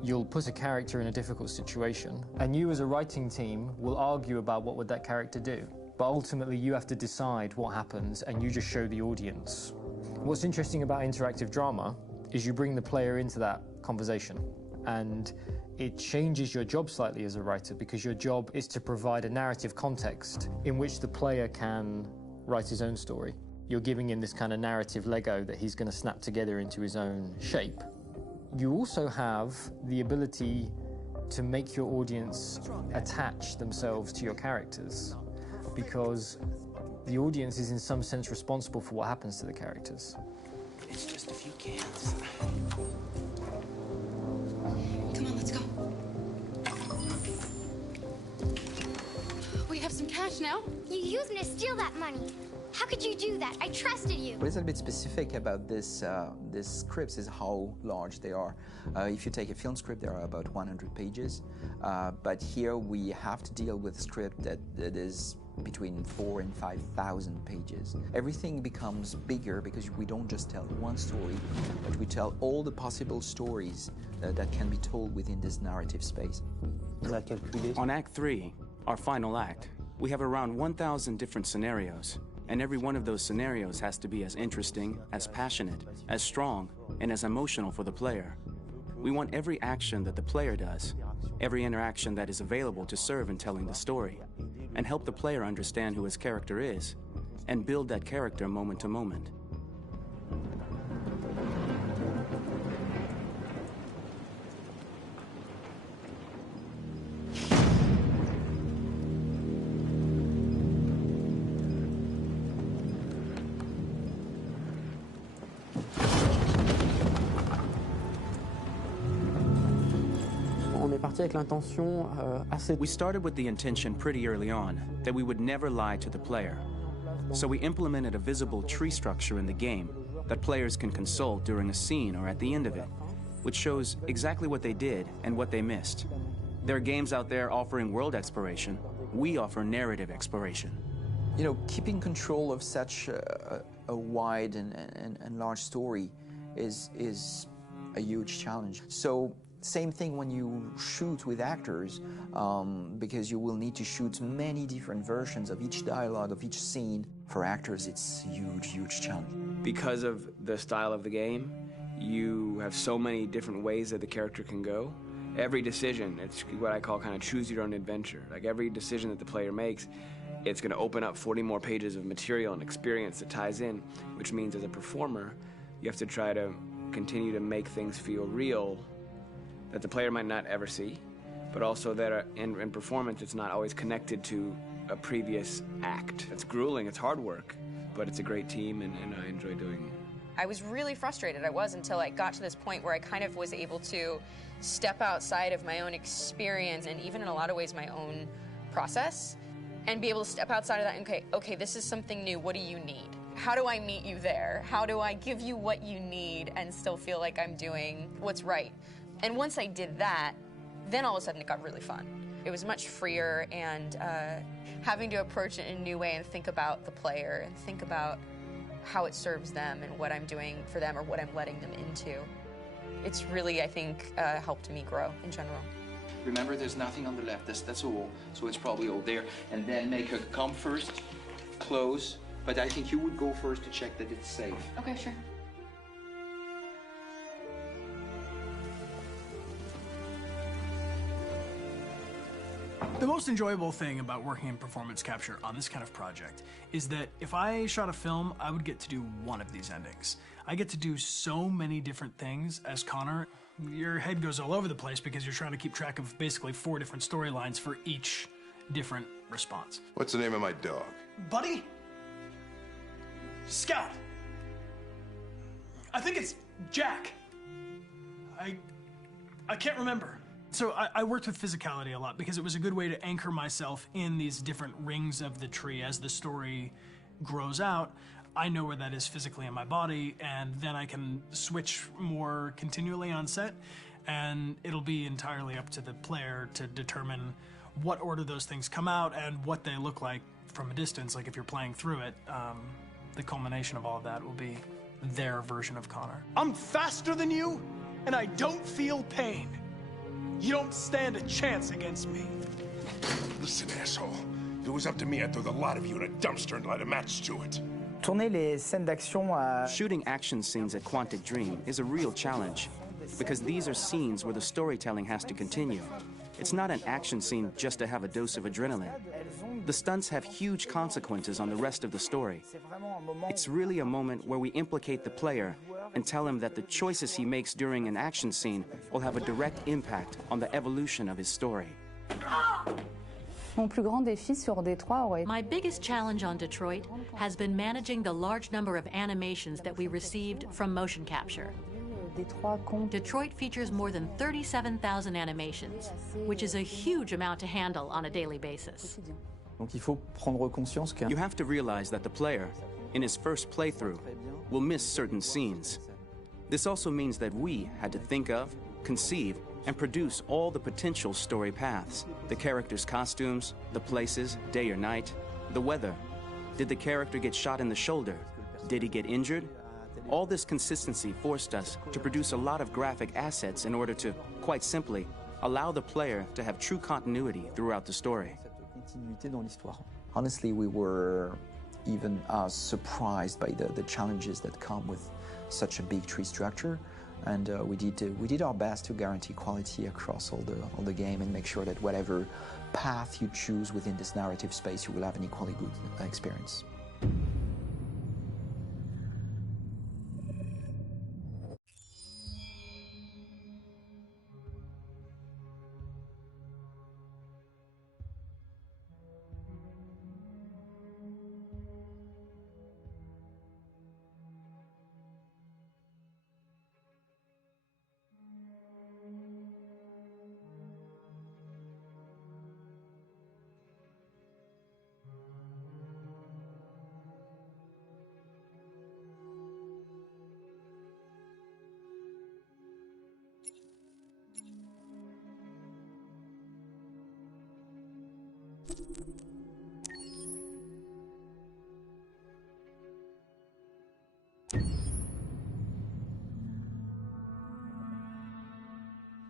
you'll put a character in a difficult situation, and you as a writing team will argue about what would that character do. But ultimately, you have to decide what happens, and you just show the audience. What's interesting about interactive drama is you bring the player into that conversation, and it changes your job slightly as a writer, because your job is to provide a narrative context in which the player can write his own story. You're giving him this kind of narrative Lego that he's going to snap together into his own shape. You also have the ability to make your audience attach themselves to your characters, because the audience is in some sense responsible for what happens to the characters. It's just a few cans. Come on, let's go. We have some cash now. You used me to steal that money. How could you do that? I trusted you. What is a bit specific about these scripts is how large they are. If you take a film script, there are about 100 pages. But here we have to deal with a script that is between 4,000 and 5,000 pages. Everything becomes bigger because we don't just tell one story, but we tell all the possible stories that can be told within this narrative space. On Act 3, our final act, we have around 1,000 different scenarios, and every one of those scenarios has to be as interesting, as passionate, as strong, and as emotional for the player. We want every action that the player does, every interaction that is available to serve in telling the story, and help the player understand who his character is, and build that character moment to moment. We started with the intention pretty early on that we would never lie to the player. So we implemented a visible tree structure in the game that players can consult during a scene or at the end of it, which shows exactly what they did and what they missed. There are games out there offering world exploration. We offer narrative exploration. You know, keeping control of such a wide and large story is a huge challenge. So same thing when you shoot with actors, because you will need to shoot many different versions of each dialogue, of each scene. For actors, it's a huge, huge challenge. Because of the style of the game, you have so many different ways that the character can go. Every decision, it's what I call kind of choose your own adventure. Like every decision that the player makes, it's going to open up 40 more pages of material and experience that ties in, which means as a performer, you have to try to continue to make things feel real that the player might not ever see, but also that in performance it's not always connected to a previous act. It's grueling, it's hard work, but it's a great team and I enjoy doing it. I was really frustrated, until I got to this point where I kind of was able to step outside of my own experience and even in a lot of ways my own process and be able to step outside of that and okay, this is something new, what do you need? How do I meet you there? How do I give you what you need and still feel like I'm doing what's right? And once I did that, then all of a sudden it got really fun. It was much freer and having to approach it in a new way and think about the player and think about how it serves them and what I'm doing for them or what I'm letting them into. It's really, I think, helped me grow in general. Remember, there's nothing on the left. That's a wall, so it's probably all there. And then make her come first, close. But I think you would go first to check that it's safe. Okay, sure. The most enjoyable thing about working in performance capture on this kind of project is that if I shot a film, I would get to do one of these endings. I get to do so many different things as Connor. Your head goes all over the place because you're trying to keep track of basically 4 different storylines for each different response. What's the name of my dog? Buddy? Scout. I think it's Jack. I can't remember. So I worked with physicality a lot because it was a good way to anchor myself in these different rings of the tree. As the story grows out, I know where that is physically in my body, and then I can switch more continually on set, and it'll be entirely up to the player to determine what order those things come out and what they look like from a distance. Like if you're playing through it, the culmination of all of that will be their version of Connor. I'm faster than you, and I don't feel pain. You don't stand a chance against me. Listen, asshole. If it was up to me, I'd throw the lot of you in a dumpster and light a match to it. Shooting action scenes at Quantic Dream is a real challenge because these are scenes where the storytelling has to continue. It's not an action scene just to have a dose of adrenaline. The stunts have huge consequences on the rest of the story. It's really a moment where we implicate the player and tell him that the choices he makes during an action scene will have a direct impact on the evolution of his story. Mon plus grand défi sur Détroit aurait été... My biggest challenge on Detroit has been managing the large number of animations that we received from motion capture. Detroit features more than 37,000 animations, which is a huge amount to handle on a daily basis. Donc il faut prendre conscience que... You have to realize that the player, in his first playthrough, will miss certain scenes. This also means that we had to think of, conceive, and produce all the potential story paths. The characters' costumes, the places, day or night, the weather. Did the character get shot in the shoulder? Did he get injured? All this consistency forced us to produce a lot of graphic assets in order to, quite simply, allow the player to have true continuity throughout the story. Honestly, we were even surprised by the challenges that come with such a big tree structure, and we did our best to guarantee quality across all the game and make sure that whatever path you choose within this narrative space, you will have an equally good experience.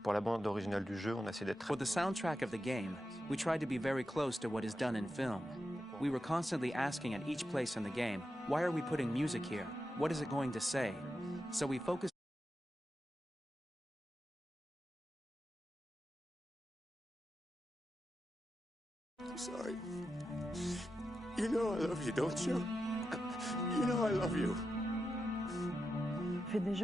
Pour la bande originale du jeu, on a essayé d'être... For the soundtrack of the game, we tried to be very close to what is done in film. We were constantly asking at each place in the game, why are we putting music here? What is it going to say? So we focused... I'm sorry. You know I love you, don't you? You know I love you.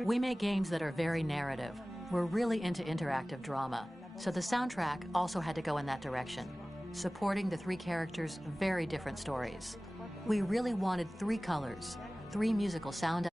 We make games that are very narrative. We're really into interactive drama, so the soundtrack also had to go in that direction, supporting the three characters' very different stories. We really wanted three colors, three musical sound